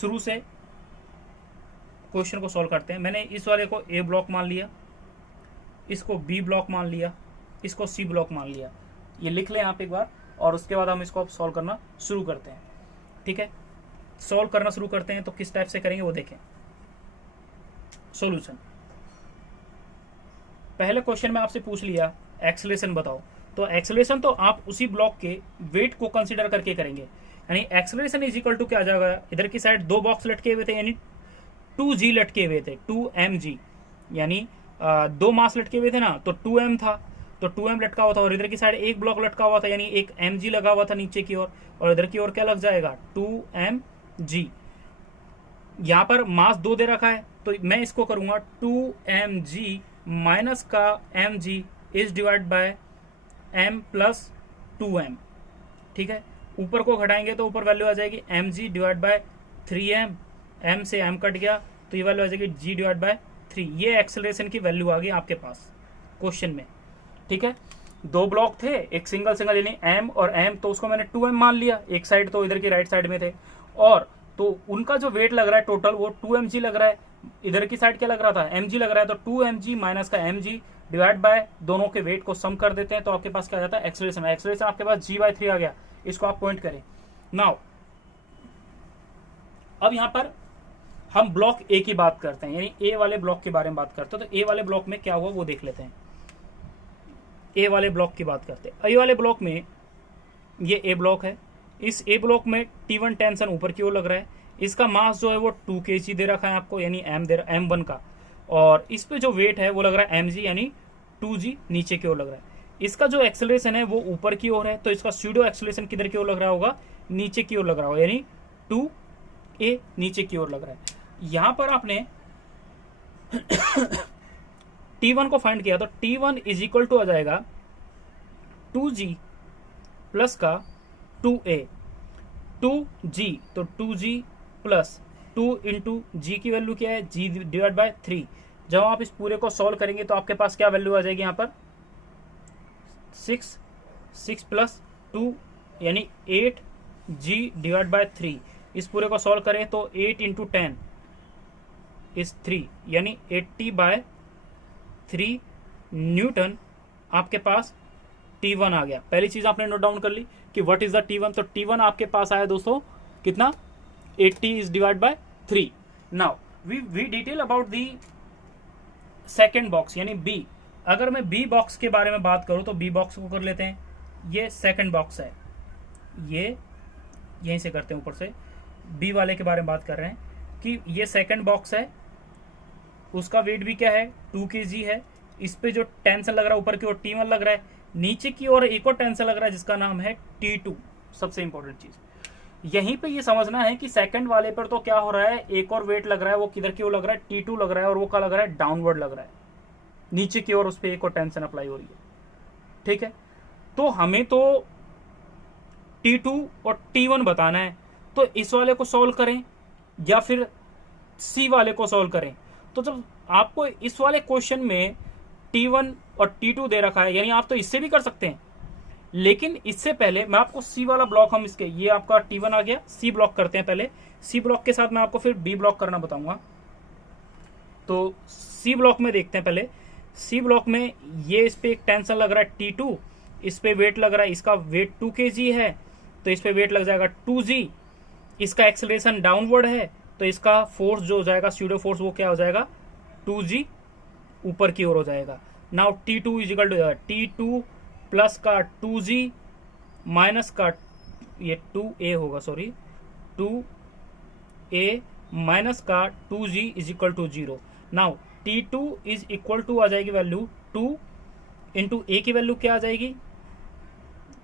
शुरू से क्वेश्चन को सॉल्व करते हैं। मैंने इस वाले को ए ब्लॉक मान लिया, इसको बी ब्लॉक मान लिया, इसको सी ब्लॉक मान लिया, ये लिख लें आप एक बार, और उसके बाद हम इसको अब सॉल्व करना शुरू करते हैं, ठीक है। सॉल्व करना शुरू करते हैं तो किस टाइप से करेंगे वो देखें। सॉल्यूशन, पहले क्वेश्चन में आपसे पूछ लिया एक्सेलरेशन बताओ, तो एक्सेलरेशन तो आप उसी ब्लॉक के वेट को कंसीडर करके करेंगे, यानी एक्सेलरेशन इज इक्वल टू क्या आ जाएगा, इधर की साइड 2 बॉक्स लटके हुए थे यानी 2g लटके हुए थे, 2mg, यानी 2 मास लटके हुए थे ना, तो 2m था, तो 2m लटका हुआ था, और इधर की साइड एक ब्लॉक लटका हुआ था यानी एक mg लगा हुआ था नीचे की ओर, और इधर की ओर क्या लग जाएगा 2mg। यहाँ पर मास 2 दे रखा है, तो मैं इसको करूंगा 2mg माइनस का mg is divide bye m plus 2m, ठीक है। ऊपर को घटाएंगे तो ऊपर वैल्यू आ जाएगी mg divide by 3m, m से m कट गया तो ये वैल्यू आ जाएगी g डिवाइड बाय 3। ये एक्सेलरेशन की वैल्यू आ गई आपके पास क्वेश्चन में, ठीक है। 2 ब्लॉक थे, एक सिंगल यानी m और m, तो उसको मैंने 2m मान लिया, एक साइड तो इधर की राइट साइड में थे, और तो उनका जो वेट लग रहा है टोटल वो 2mg लग रहा है, इधर की साइड क्या लग रहा था mg लग रहा है, तो 2mg माइनस का mg डिवाइड बाय दोनों के वेट को सम कर देते हैं, तो आपके पास क्या आ जाता है एक्सेलरेशन। एक्सेलरेशन आपके पास g/3 आ गया, इसको आप पॉइंट करें। नाउ अब यहाँ पर हम ब्लॉक ए की बात करते हैं, यानी ए वाले ब्लॉक के बारे में बात करते हैं। तो ए वाले ब्लॉक में क्या हुआ वो देख लेते हैं। ए वाले ब्लॉक की बात करते हैं। ए वाले ब्लॉक में ये ए ब्लॉक है। इस ए ब्लॉक में T1 टेंशन ऊपर की ओर लग रहा है। इसका मास जो है वो 2 kg दे रखा है आपको, यानी M1 का, और इस पे जो वेट है वो लग रहा है mg, यानी 2g नीचे की ओर लग रहा है। इसका जो एक्सेलरेशन है वो ऊपर की ओर है, तो इसका स्यूडो एक्सेलरेशन किधर की ओर लग रहा होगा, नीचे की ओर लग रहा होगा, यानी 2a नीचे की ओर लग रहा है। यहां पर आपने T1 को फाइंड किया, तो T1 इज इक्वल टू आ जाएगा 2g प्लस का 2a, 2g, तो 2g प्लस 2 इंटू जी की वैल्यू क्या है, g डिवाइड बाय 3। जब आप इस पूरे को सॉल्व करेंगे तो आपके पास क्या वैल्यू आ जाएगी यहाँ पर, 6 प्लस 2 यानी 8g डिवाइड बाय 3। इस पूरे को सॉल्व करें तो 8 इंटू 10 इज 3, यानी 80/3 न्यूटन आपके पास T1 आ गया। पहली चीज आपने नोट डाउन कर ली कि व्हाट इज द T1। तो T1 आपके पास आया दोस्तों कितना, 80 is divide by 3। Now we detail about the second box यानी बी। अगर मैं बी बॉक्स के बारे में बात करूं तो बी बॉक्स को कर लेते हैं। ये सेकेंड बॉक्स है, ये यहीं से करते हैं, ऊपर से बी वाले के बारे में बात कर रहे हैं कि ये सेकेंड बॉक्स है, उसका वेट भी क्या है 2 kg है। इस पे जो टेंशन लग रहा है ऊपर की ओर T1 लग रहा है, नीचे की ओर एक और टेंशन लग रहा है जिसका नाम है T2। सबसे इंपॉर्टेंट चीज यहीं पे ये समझना है कि सेकंड वाले पर तो क्या हो रहा है, एक और वेट लग रहा है, वो किधर की ओर लग रहा है, T2 लग रहा है, और वो क्या लग रहा है, डाउनवर्ड लग रहा है, नीचे की ओर उस पर एक और टेंशन अप्लाई हो रही है। ठीक है, तो हमें तो T2 और T1 बताना है, तो इस वाले को सॉल्व करें या फिर सी वाले को सॉल्व करें। तो जब आपको इस वाले क्वेश्चन में T1 और T2 दे रखा है, यानी आप तो इससे भी कर सकते हैं, लेकिन इससे पहले मैं आपको सी वाला ब्लॉक, हम इसके ये आपका T1 आ गया, सी ब्लॉक करते हैं पहले। सी ब्लॉक के साथ मैं आपको फिर बी ब्लॉक करना बताऊंगा। तो सी ब्लॉक में देखते हैं पहले। सी ब्लॉक में ये इस पे एक टेंशन लग रहा है T2, इस पे वेट लग रहा है, इसका वेट 2 kg है, तो इस पे वेट लग जाएगा 2g। इसका एक्सेलरेशन डाउनवर्ड है, तो इसका फोर्स जो हो जाएगा स्यूडो फोर्स वो क्या हो जाएगा, 2g ऊपर की ओर हो जाएगा। Now T2 is equal to T2 plus का 2g माइनस का ये 2a होगा, सॉरी 2a माइनस का 2g is equal to 0। Now T2 is equal to आ जाएगी वैल्यू 2 इंटू a की वैल्यू क्या आ जाएगी,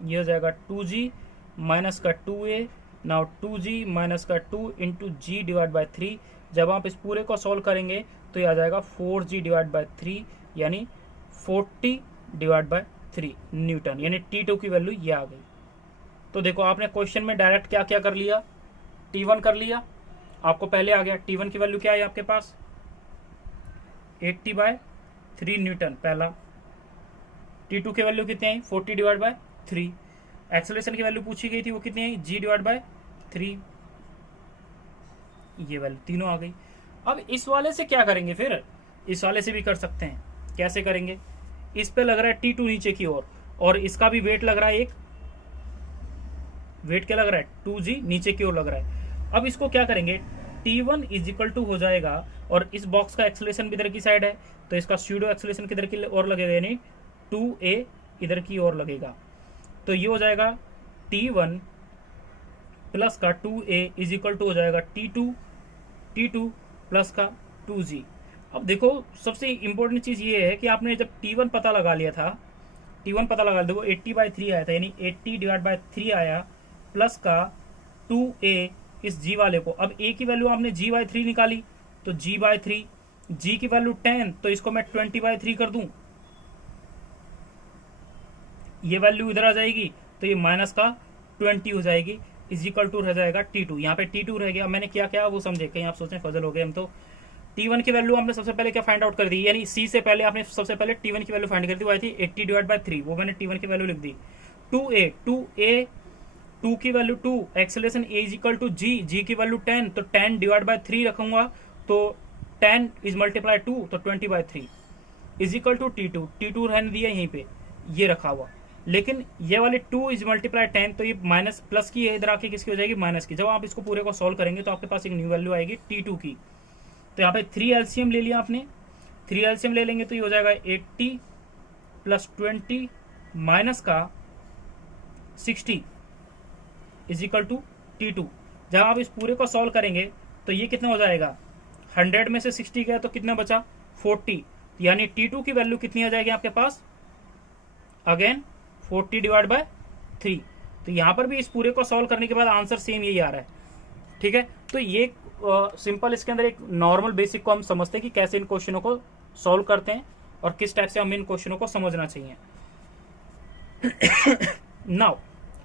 ये हो जाएगा 2g माइनस का 2a। नाउ 2g माइनस का 2 इंटू जी डिवाइड बाई 3। जब आप इस पूरे को सॉल्व करेंगे तो ये आ जाएगा 4g डिवाइड बाई 3, यानी 40 डिवाइड बाई 3 न्यूटन, यानी T2 की वैल्यू ये आ गई। तो देखो आपने क्वेश्चन में डायरेक्ट क्या क्या कर लिया, T1 कर लिया, आपको पहले आ गया T1 की वैल्यू क्या है आपके पास 80/3 न्यूटन पहला। T2 की वैल्यू कितनी आई 40 डिवाइड बाई 3। एक्सेलरेशन की वैल्यू पूछी गई थी वो कितनी आई g डिवाइड बाई 3, ये वैल्यू तीनों आ गई। अब इस वाले से क्या करेंगे, फिर इस वाले से भी कर सकते हैं। कैसे करेंगे, इस पे लग रहा है T2 नीचे की ओर, और इसका भी वेट लग रहा है, एक वेट क्या लग रहा है 2g नीचे की ओर लग रहा है। अब इसको क्या करेंगे, T1 इज इक्वल टू हो जाएगा, और इस बॉक्स का एक्सेलरेशन भी इधर की साइड है, तो इसका स्यूडो एक्सेलरेशन किधर की ओर लगेगा, यानी 2a इधर की ओर लगेगा। तो ये हो जाएगा T1 प्लस का 2a इज इक्वल टू हो जाएगा T2 प्लस का 2g। अब देखो सबसे इंपॉर्टेंट चीज ये है कि आपने जब T1 पता लगा लिया था, T1 पता लगा, देखो 80/3 आया था, यानी 80 डिवाइड बाई 3 आया, प्लस का 2a इस g वाले को। अब a की वैल्यू आपने g/3 निकाली, तो g/3, g की वैल्यू 10, तो इसको मैं 20/3 कर दूं, ये वैल्यू इधर आ जाएगी, तो ये माइनस का 20 हो जाएगी, इज इक्वल टू रह जाएगा T2। यहाँ पे T2 रह गया। मैंने क्या क्या वो समझे, कहीं आप सोचें फजल हो गए हम। तो T1 की वैल्यू आपने सबसे पहले क्या फाइंड आउट कर दी, यानी C से पहले आपने सबसे पहले T1 की वैल्यू फाइंड कर दी, वो आई थी 80 डिवाइड बाई 3, वो मैंने T1 की वैल्यू लिख दी। 2 की value 2, acceleration A is equal to g की वैल्यू 10, तो 10 डिवाइड बाई 3 रखूंगा, तो 10 इज मल्टीप्लाई 2, तो 20/3 इज इक्वल टू T2 रहने दिया यहीं पे, ये रखा हुआ। लेकिन ये वाली 2 इज मल्टीप्लाई 10, तो ये माइनस प्लस की है, इधर आके किसकी हो जाएगी, माइनस की। जब आप इसको पूरे को सॉल्व करेंगे तो आपके पास एक न्यू वैल्यू आएगी T2 की। तो यहाँ पे 3 एलसीएम ले लिया आपने, 3 एलसीएम ले लेंगे तो ये हो जाएगा 80 प्लस 20 माइनस का 60 इज इक्वल टू T2। जब आप इस पूरे को सॉल्व करेंगे तो ये कितना हो जाएगा, 100 में से 60 गया तो कितना बचा, 40, यानी T2 की वैल्यू कितनी आ जाएगी आपके पास, अगेन 40 डिवाइड बाय 3। तो यहां पर भी इस पूरे को सॉल्व करने के बाद आंसर सेम यही आ रहा है, ठीक है। तो ये सिंपल इसके अंदर एक नॉर्मल बेसिक को हम समझते हैं कि कैसे इन क्वेश्चनों को सॉल्व करते हैं और किस टाइप से हमें इन क्वेश्चनों को समझना चाहिए। नाउ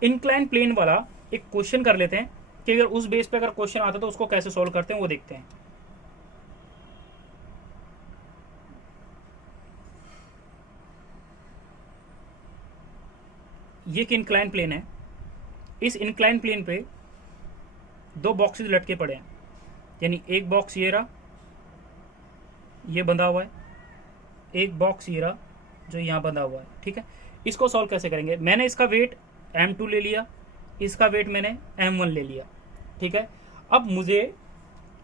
इंक्लाइन प्लेन वाला एक क्वेश्चन कर लेते हैं कि अगर उस बेस पे अगर क्वेश्चन आता तो उसको कैसे सॉल्व करते हैं वो देखते हैं। ये एक इंक्लाइन प्लेन है, इस इंक्लाइन प्लेन पे दो बॉक्सेस लटके पड़े हैं, यानी एक बॉक्स ये रहा, ये बंधा हुआ है, एक बॉक्स ये रहा जो यहाँ बंधा हुआ है, ठीक है। इसको सॉल्व कैसे करेंगे, मैंने इसका वेट M2 ले लिया, इसका वेट मैंने M1 ले लिया, ठीक है। अब मुझे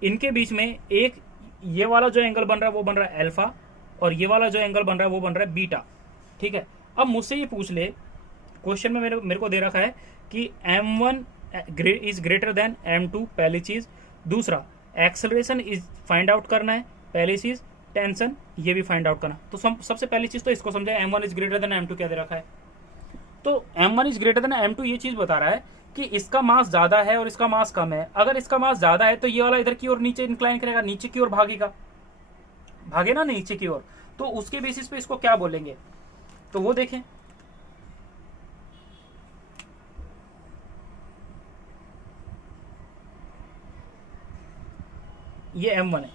इनके बीच में एक ये वाला जो एंगल बन रहा है वो बन रहा है अल्फा, और ये वाला जो एंगल बन रहा है वो बन रहा है बीटा, ठीक है। अब मुझसे ये पूछ ले, क्वेश्चन में मेरे को दे रखा है कि M1 is greater than M2, पहली चीज। दूसरा एक्सेलरेशन इज फाइंड आउट करना है, पहली चीज। टेंशन ये भी फाइंड आउट करना। तो सबसे पहली चीज तो इसको समझे, M1 is greater than M2 क्या दे रखा है। तो M1 is greater than M2 ये चीज बता रहा है कि इसका मास ज्यादा है और इसका मास कम है। अगर इसका मास ज्यादा है तो ये वाला इधर की ओर नीचे इंक्लाइन करेगा, नीचे की ओर भागेगा, भागे ना नीचे की ओर, तो उसके बेसिस पे इसको क्या बोलेंगे तो वो देखें। ये M1 है,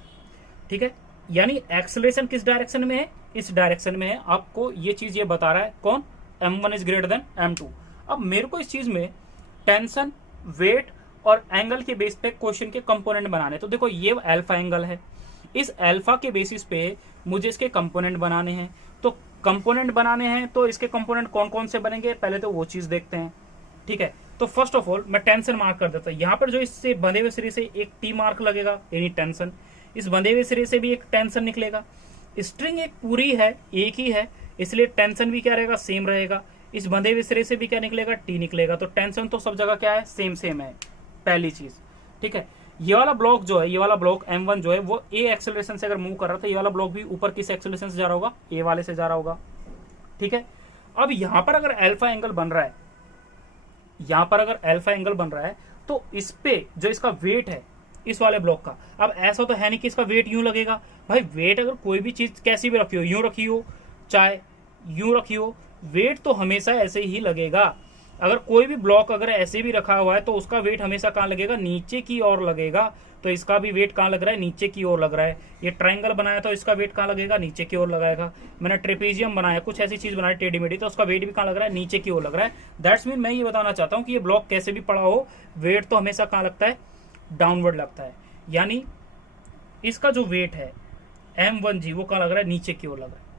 ठीक है, यानी एक्सेलरेशन किस डायरेक्शन में है, इस डायरेक्शन में है। आपको ये चीज ये बता रहा है कौन, M1 is greater than M2। अब मेरे को इस चीज में टेंशन, वेट और एंगल के बेस पे क्वेश्चन के कंपोनेंट बनाने। तो देखो ये अल्फा एंगल है, इस अल्फा के बेसिस पे मुझे इसके कंपोनेंट बनाने हैं। तो कंपोनेंट बनाने हैं तो इसके कंपोनेंट कौन कौन से बनेंगे, पहले तो वो चीज देखते हैं, ठीक है। तो फर्स्ट ऑफ ऑल मैं टेंशन मार्क कर देता हूं। यहाँ पर जो इससे बंधे हुए सिरे से एक टी मार्क लगेगा यानी टेंशन, इस बंधे हुए सिरे से भी एक टेंशन निकलेगा। स्ट्रिंग एक पूरी है, एक ही है, इसलिए टेंशन भी क्या रहेगा, सेम रहेगा। इस बंधे हुए सिरे से भी क्या निकलेगा, टी निकलेगा। तो टेंशन तो सब जगह क्या है, सेम सेम है, पहली चीज, ठीक है। ये वाला ब्लॉक जो है, ये वाला ब्लॉक M1 जो है वो ए एक्सेलरेशन से अगर मूव कर रहा था, ये वाला ब्लॉक भी ऊपर किस एक्सेलरेशन से जा रहा होगा, ए वाले से जा रहा होगा, ठीक है। अब यहां पर अगर अल्फा एंगल बन रहा है, यहां पर अगर अल्फा एंगल बन रहा है तो इस पे जो इसका वेट है इस वाले ब्लॉक का, अब ऐसा तो है नहीं कि इसका वेट यूं लगेगा। भाई वेट अगर कोई भी चीज कैसी भी रखी हो, यूं रखी हो चाहे यूं रखी हो, वेट तो हमेशा ऐसे ही लगेगा। अगर कोई भी ब्लॉक अगर ऐसे भी रखा हुआ है तो उसका वेट हमेशा कहाँ लगेगा, नीचे की ओर लगेगा। तो इसका भी वेट कहाँ लग रहा है, नीचे की ओर लग रहा है। ये ट्राइंगल बनाया तो इसका वेट कहाँ लगेगा, नीचे की ओर लगाएगा। मैंने ट्रेपेजियम बनाया, कुछ ऐसी चीज बनाई टेढ़ी मेढ़ी, तो उसका वेट भी कहाँ लग रहा है, नीचे की ओर लग रहा है। दैट्स मीन मैं ये बताना चाहता हूँ कि ये ब्लॉक कैसे भी पड़ा हो, वेट तो हमेशा कहाँ लगता है, डाउनवर्ड लगता है। यानी इसका जो वेट है M1G वो कहाँ लग रहा है, नीचे की ओर लग रहा है।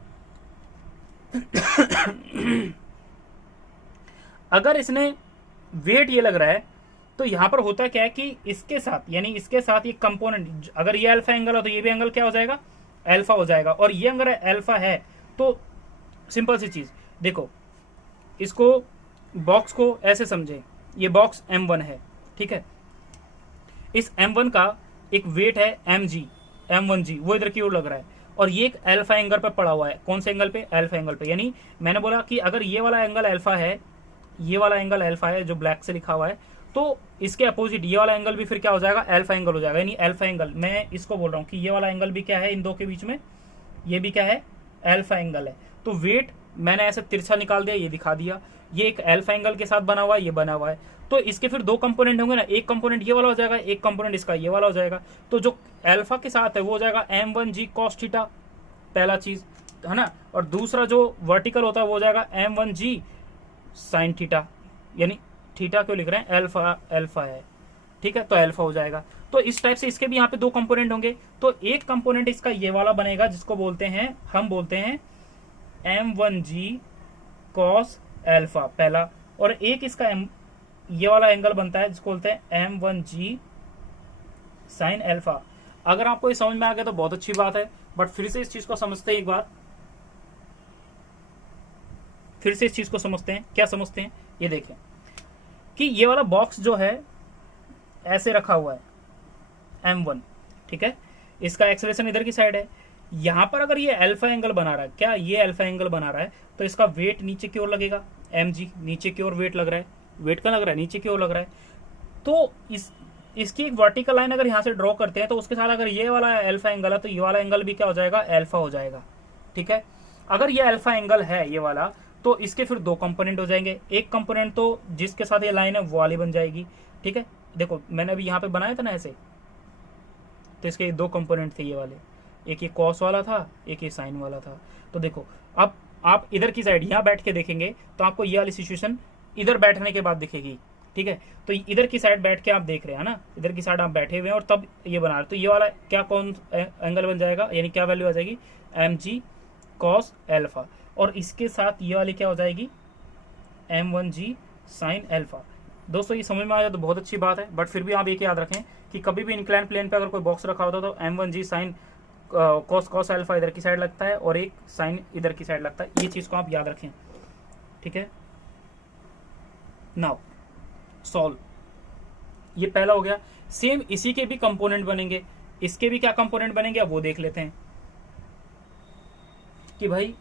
अगर इसने वेट ये लग रहा है तो यहां पर होता क्या है कि इसके साथ, यानी इसके साथ ये कंपोनेंट, अगर ये अल्फा एंगल हो तो ये भी एंगल क्या हो जाएगा, अल्फा हो जाएगा। और ये अगर अल्फा है तो सिंपल सी चीज देखो, इसको बॉक्स को ऐसे समझे, ये बॉक्स M1 है, ठीक है। इस M1 का एक वेट है M1G, वो इधर की ओर लग रहा है, और ये एक अल्फा एंगल पर पड़ा हुआ है। कौन से एंगल पे, अल्फा एंगल पे। यानी मैंने बोला कि अगर ये वाला एंगल अल्फा है, ये वाला एंगल अल्फा है जो ब्लैक से लिखा हुआ है, तो इसके अपोजिट ये वाला एंगल भी फिर क्या हो जाएगा, अल्फा एंगल हो जाएगा। यानी अल्फा एंगल, मैं इसको बोल रहा हूँ कि ये वाला एंगल भी क्या है, इन दो के बीच में ये भी क्या है, अल्फा एंगल है। तो वेट मैंने ऐसे तिरछा निकाल दिया, ये दिखा दिया, ये एक अल्फा एंगल के साथ बना हुआ है, ये बना हुआ है। तो इसके फिर दो कंपोनेंट होंगे ना, एक कंपोनेंट ये वाला हो जाएगा, एक कंपोनेंट इसका ये वाला हो जाएगा। तो जो अल्फा के साथ है वो हो जाएगा M1G cos थीटा, पहला चीज है ना। और दूसरा जो वर्टिकल होता है वो हो जाएगा M1G sin थीटा, यानी थीटा क्यों लिख रहे हैं, अल्फा अल्फा है, ठीक है, तो अल्फा हो जाएगा। तो इस टाइप से इसके भी यहाँ पे दो कंपोनेंट होंगे। तो एक कंपोनेंट इसका ये वाला बनेगा जिसको बोलते हैं, हम बोलते हैं M1G cos एल्फा पहला, और एक इसका ये वाला एंगल बनता है जिसको बोलते हैं m1g साइन एल्फा। अगर आपको ये समझ में आ गया तो बहुत अच्छी बात है, बट फिर से इस चीज को समझते हैं एक बार, फिर से इस चीज को समझते हैं। क्या समझते हैं, ये देखें कि ये वाला बॉक्स जो है ऐसे रखा हुआ है m1, ठीक है, इसका एक्सेलरेशन इधर की साइड है। यहां पर अगर ये अल्फा एंगल बना रहा है, क्या ये अल्फा एंगल बना रहा है, तो इसका वेट नीचे की ओर लगेगा, mg नीचे की ओर वेट लग रहा है, वेट का लग रहा है, नीचे की ओर लग रहा है। तो इसकी एक वर्टिकल लाइन अगर यहां से ड्रॉ करते हैं तो उसके साथ अगर ये वाला अल्फा एंगल है तो ये वाला एंगल भी क्या हो जाएगा, अल्फा हो जाएगा, ठीक है। अगर ये अल्फा एंगल है ये वाला, तो इसके फिर दो कंपोनेंट हो जाएंगे। एक कंपोनेंट तो जिसके साथ ये लाइन है वो वाली बन जाएगी, ठीक है। देखो मैंने अभी यहाँ पे बनाया था ना ऐसे, तो इसके दो कंपोनेंट थे ये वाले, एक ये कॉस वाला था, एक ये साइन वाला था। तो देखो अब आप इधर की साइड यहाँ बैठ के देखेंगे तो आपको ये वाली सिचुएशन इधर बैठने के बाद दिखेगी, ठीक है। तो इधर की साइड बैठ के आप देख रहे हैं ना, इधर की साइड आप बैठे हुए हैं और तब ये बना रहे, तो ये वाला क्या कौन एंगल बन जाएगा, यानी क्या वैल्यू आ जाएगी, mg कॉस एल्फा, और इसके साथ ये वाली क्या हो जाएगी, m1g साइन एल्फा। दोस्तों ये समझ में आया तो बहुत अच्छी बात है, बट फिर भी आप एक याद रखें कि कभी भी इंक्लाइन प्लेन पे अगर कोई बॉक्स रखा होता तो m1g साइन कॉस एल्फा इधर की साइड लगता है और एक साइन इधर की साइड लगता है, ये चीज को आप याद रखें, ठीक है। नाउ सॉल्व, ये पहला हो गया। सेम इसी के भी कंपोनेंट बनेंगे, इसके भी क्या कंपोनेंट बनेंगे अब वो देख लेते हैं कि भाई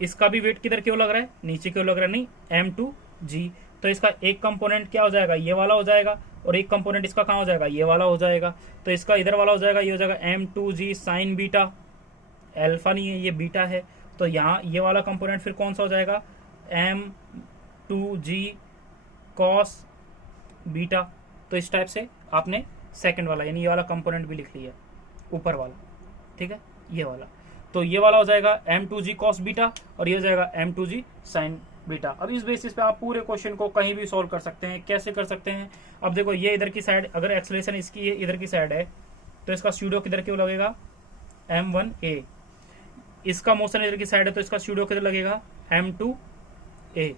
इसका भी वेट किधर क्यों लग रहा है, नीचे क्यों लग रहा है, नहीं m2g, तो इसका एक कंपोनेंट क्या हो जाएगा, ये वाला हो जाएगा, और एक कंपोनेंट इसका कहाँ हो जाएगा, ये वाला हो जाएगा। तो इसका इधर वाला हो जाएगा, ये हो जाएगा m2g साइन बीटा, अल्फा नहीं है ये बीटा है, तो यहाँ ये वाला कंपोनेंट फिर कौन सा हो जाएगा, m2g कॉस बीटा। तो इस टाइप से आपने सेकंड वाला यानी ये वाला कंपोनेंट भी लिख लिया ऊपर वाला, ठीक है, ये वाला। तो ये वाला हो जाएगा m2g कॉस बीटा और ये हो जाएगा m2g साइन बीटा। अब इस बेसिस पे आप पूरे क्वेश्चन को कहीं भी सॉल्व कर सकते हैं। कैसे कर सकते हैं, अब देखो ये इधर की साइड अगर एक्सेलरेशन इसकी इधर की साइड है तो इसका स्यूडो किधर क्यों लगेगा, m1a, इसका मोशन इधर की साइड है तो इसका स्यूडो किधर लगेगा, m2a।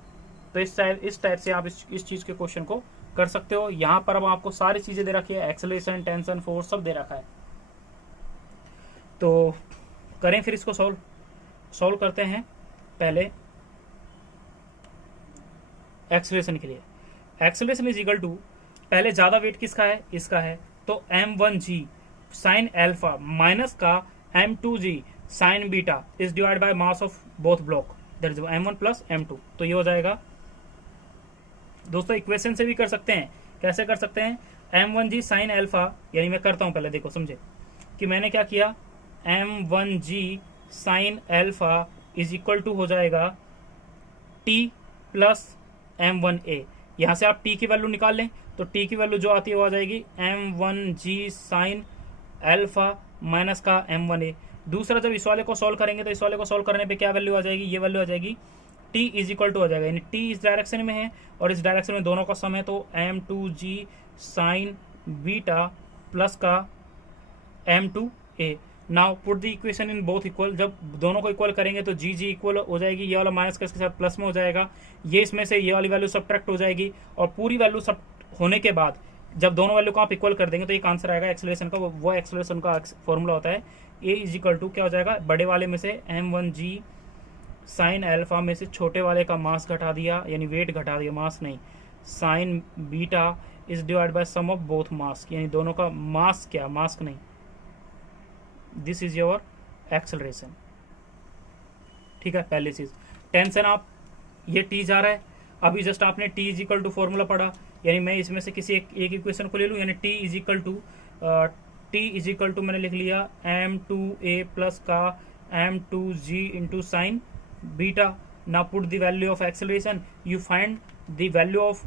तो इस टाइप से आप इस चीज के क्वेश्चन को कर सकते हो। यहाँ पर अब आपको सारी चीजें दे रखी है, एक्सेलरेशन, टेंशन, फोर्स सब दे रखा है। तो करें फिर इसको सॉल्व करते हैं। पहले एक्सेलरेशन के लिए, एक्सेलरेशन इज इक्वल टू, पहले ज्यादा वेट किसका है, इसका है, तो m1g साइन एल्फा माइनस का m2g sign beta is divide by mass of both block, that is m1 plus m2। तो ये हो जाएगा, दोस्तों इक्वेशन से भी कर सकते हैं। कैसे कर सकते हैं, m1g साइन एल्फा, यानी मैं करता हूं पहले, देखो समझे कि मैंने क्या किया, m1g sine alpha is equal to हो जाएगा t प्लस m1a। यहां से आप t की वैल्यू निकाल लें तो t की वैल्यू जो आती है वो आ जाएगी m1g साइन एल्फा माइनस का m1a। दूसरा जब इस वाले को सॉल्व करेंगे तो इस वाले को सॉल्व करने पे क्या वैल्यू आ जाएगी, ये वैल्यू आ जाएगी t इज इक्वल टू हो जाएगा, यानी t इस डायरेक्शन में है और इस डायरेक्शन में दोनों का सम है, तो m2g साइन बीटा प्लस का m2a। Now put the equation in both equal, जब दोनों को इक्वल करेंगे तो जी इक्वल हो जाएगी, ये वाला माइनस का इसके साथ प्लस में हो जाएगा, ये इसमें से ये वाली वैल्यू सब्ट्रैक्ट हो जाएगी, और पूरी वैल्यू सब होने के बाद जब दोनों वैल्यू को आप इक्वल कर देंगे तो एक आंसर आएगा एक्सेलरेशन का। वो एक्सेलरेशन का फॉर्मूला होता है ए इज इक्वल टू क्या हो जाएगा, बड़े वाले में से m1g साइन एल्फा में से छोटे वाले का मास घटा दिया, यानी वेट घटा दिया, मास नहीं, sine beta is divide by sum of both mass, यानी दोनों का मास, क्या मास नहीं, दिस इज योर एक्सेलरेशन, ठीक है। पहली चीज टेंशन, आप ये टी जा रहा है, अभी जस्ट आपने T is equal to formula पढ़ा, यानी मैं इसमें से किसी एक इक्वेशन को ले लूँ, यानी टी इज इक्वल टू मैंने लिख लिया m2a प्लस का m2g into sine beta. Now put the value of acceleration, you find the value of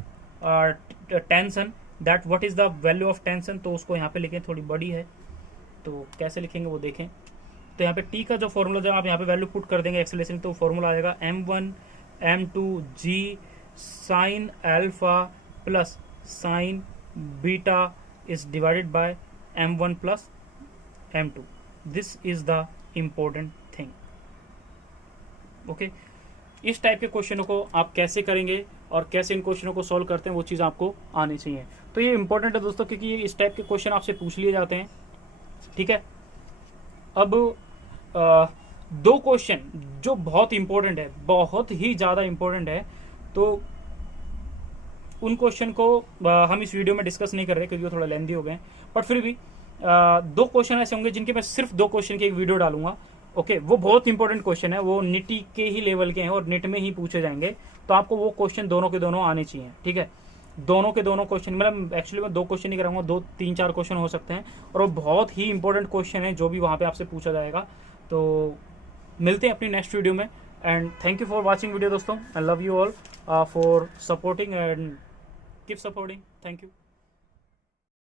tension, that what is the value of tension, तो उसको यहाँ पे लिखें, थोड़ी बड़ी है तो कैसे लिखेंगे वो देखें। तो यहाँ पे टी का जो फॉर्मूला, जब आप यहाँ पे वैल्यू पुट कर देंगे एक्सेलरेशन, तो फॉर्मूला आएगा m1 m2g sine alpha plus sign beta is divided by m1 plus m2। This is the important thing, okay. इस टाइप के क्वेश्चनों को आप कैसे करेंगे और कैसे इन क्वेश्चनों को सॉल्व करते हैं वो चीज़ आपको आनी चाहिए। तो ये इंपॉर्टेंट है दोस्तों, क्योंकि इस टाइप के क्वेश्चन आपसे पूछ लिए जाते हैं। ठीक है, अब दो क्वेश्चन जो बहुत इंपॉर्टेंट है, बहुत ही ज़्यादा इंपॉर्टेंट है, तो उन क्वेश्चन को हम इस वीडियो में डिस्कस नहीं कर रहे क्योंकि वो थोड़ा लेंदी हो गए, बट फिर भी दो क्वेश्चन ऐसे होंगे जिनके मैं सिर्फ दो क्वेश्चन की एक वीडियो डालूंगा। ओके, वो बहुत इंपॉर्टेंट क्वेश्चन है, वो निटी के ही लेवल के हैं और निट में ही पूछे जाएंगे, तो आपको वो क्वेश्चन दोनों के दोनों आने चाहिए। ठीक है, दोनों के दोनों क्वेश्चन, मतलब एक्चुअली मैं दो क्वेश्चन ही कराऊंगा, 2 3 4 क्वेश्चन हो सकते हैं, और वो बहुत ही इंपॉर्टेंट क्वेश्चन है जो भी वहाँ पे आपसे पूछा जाएगा। तो मिलते हैं अपनी नेक्स्ट वीडियो में, and thank you for watching video दोस्तों। I love you all for supporting and keep supporting. Thank you.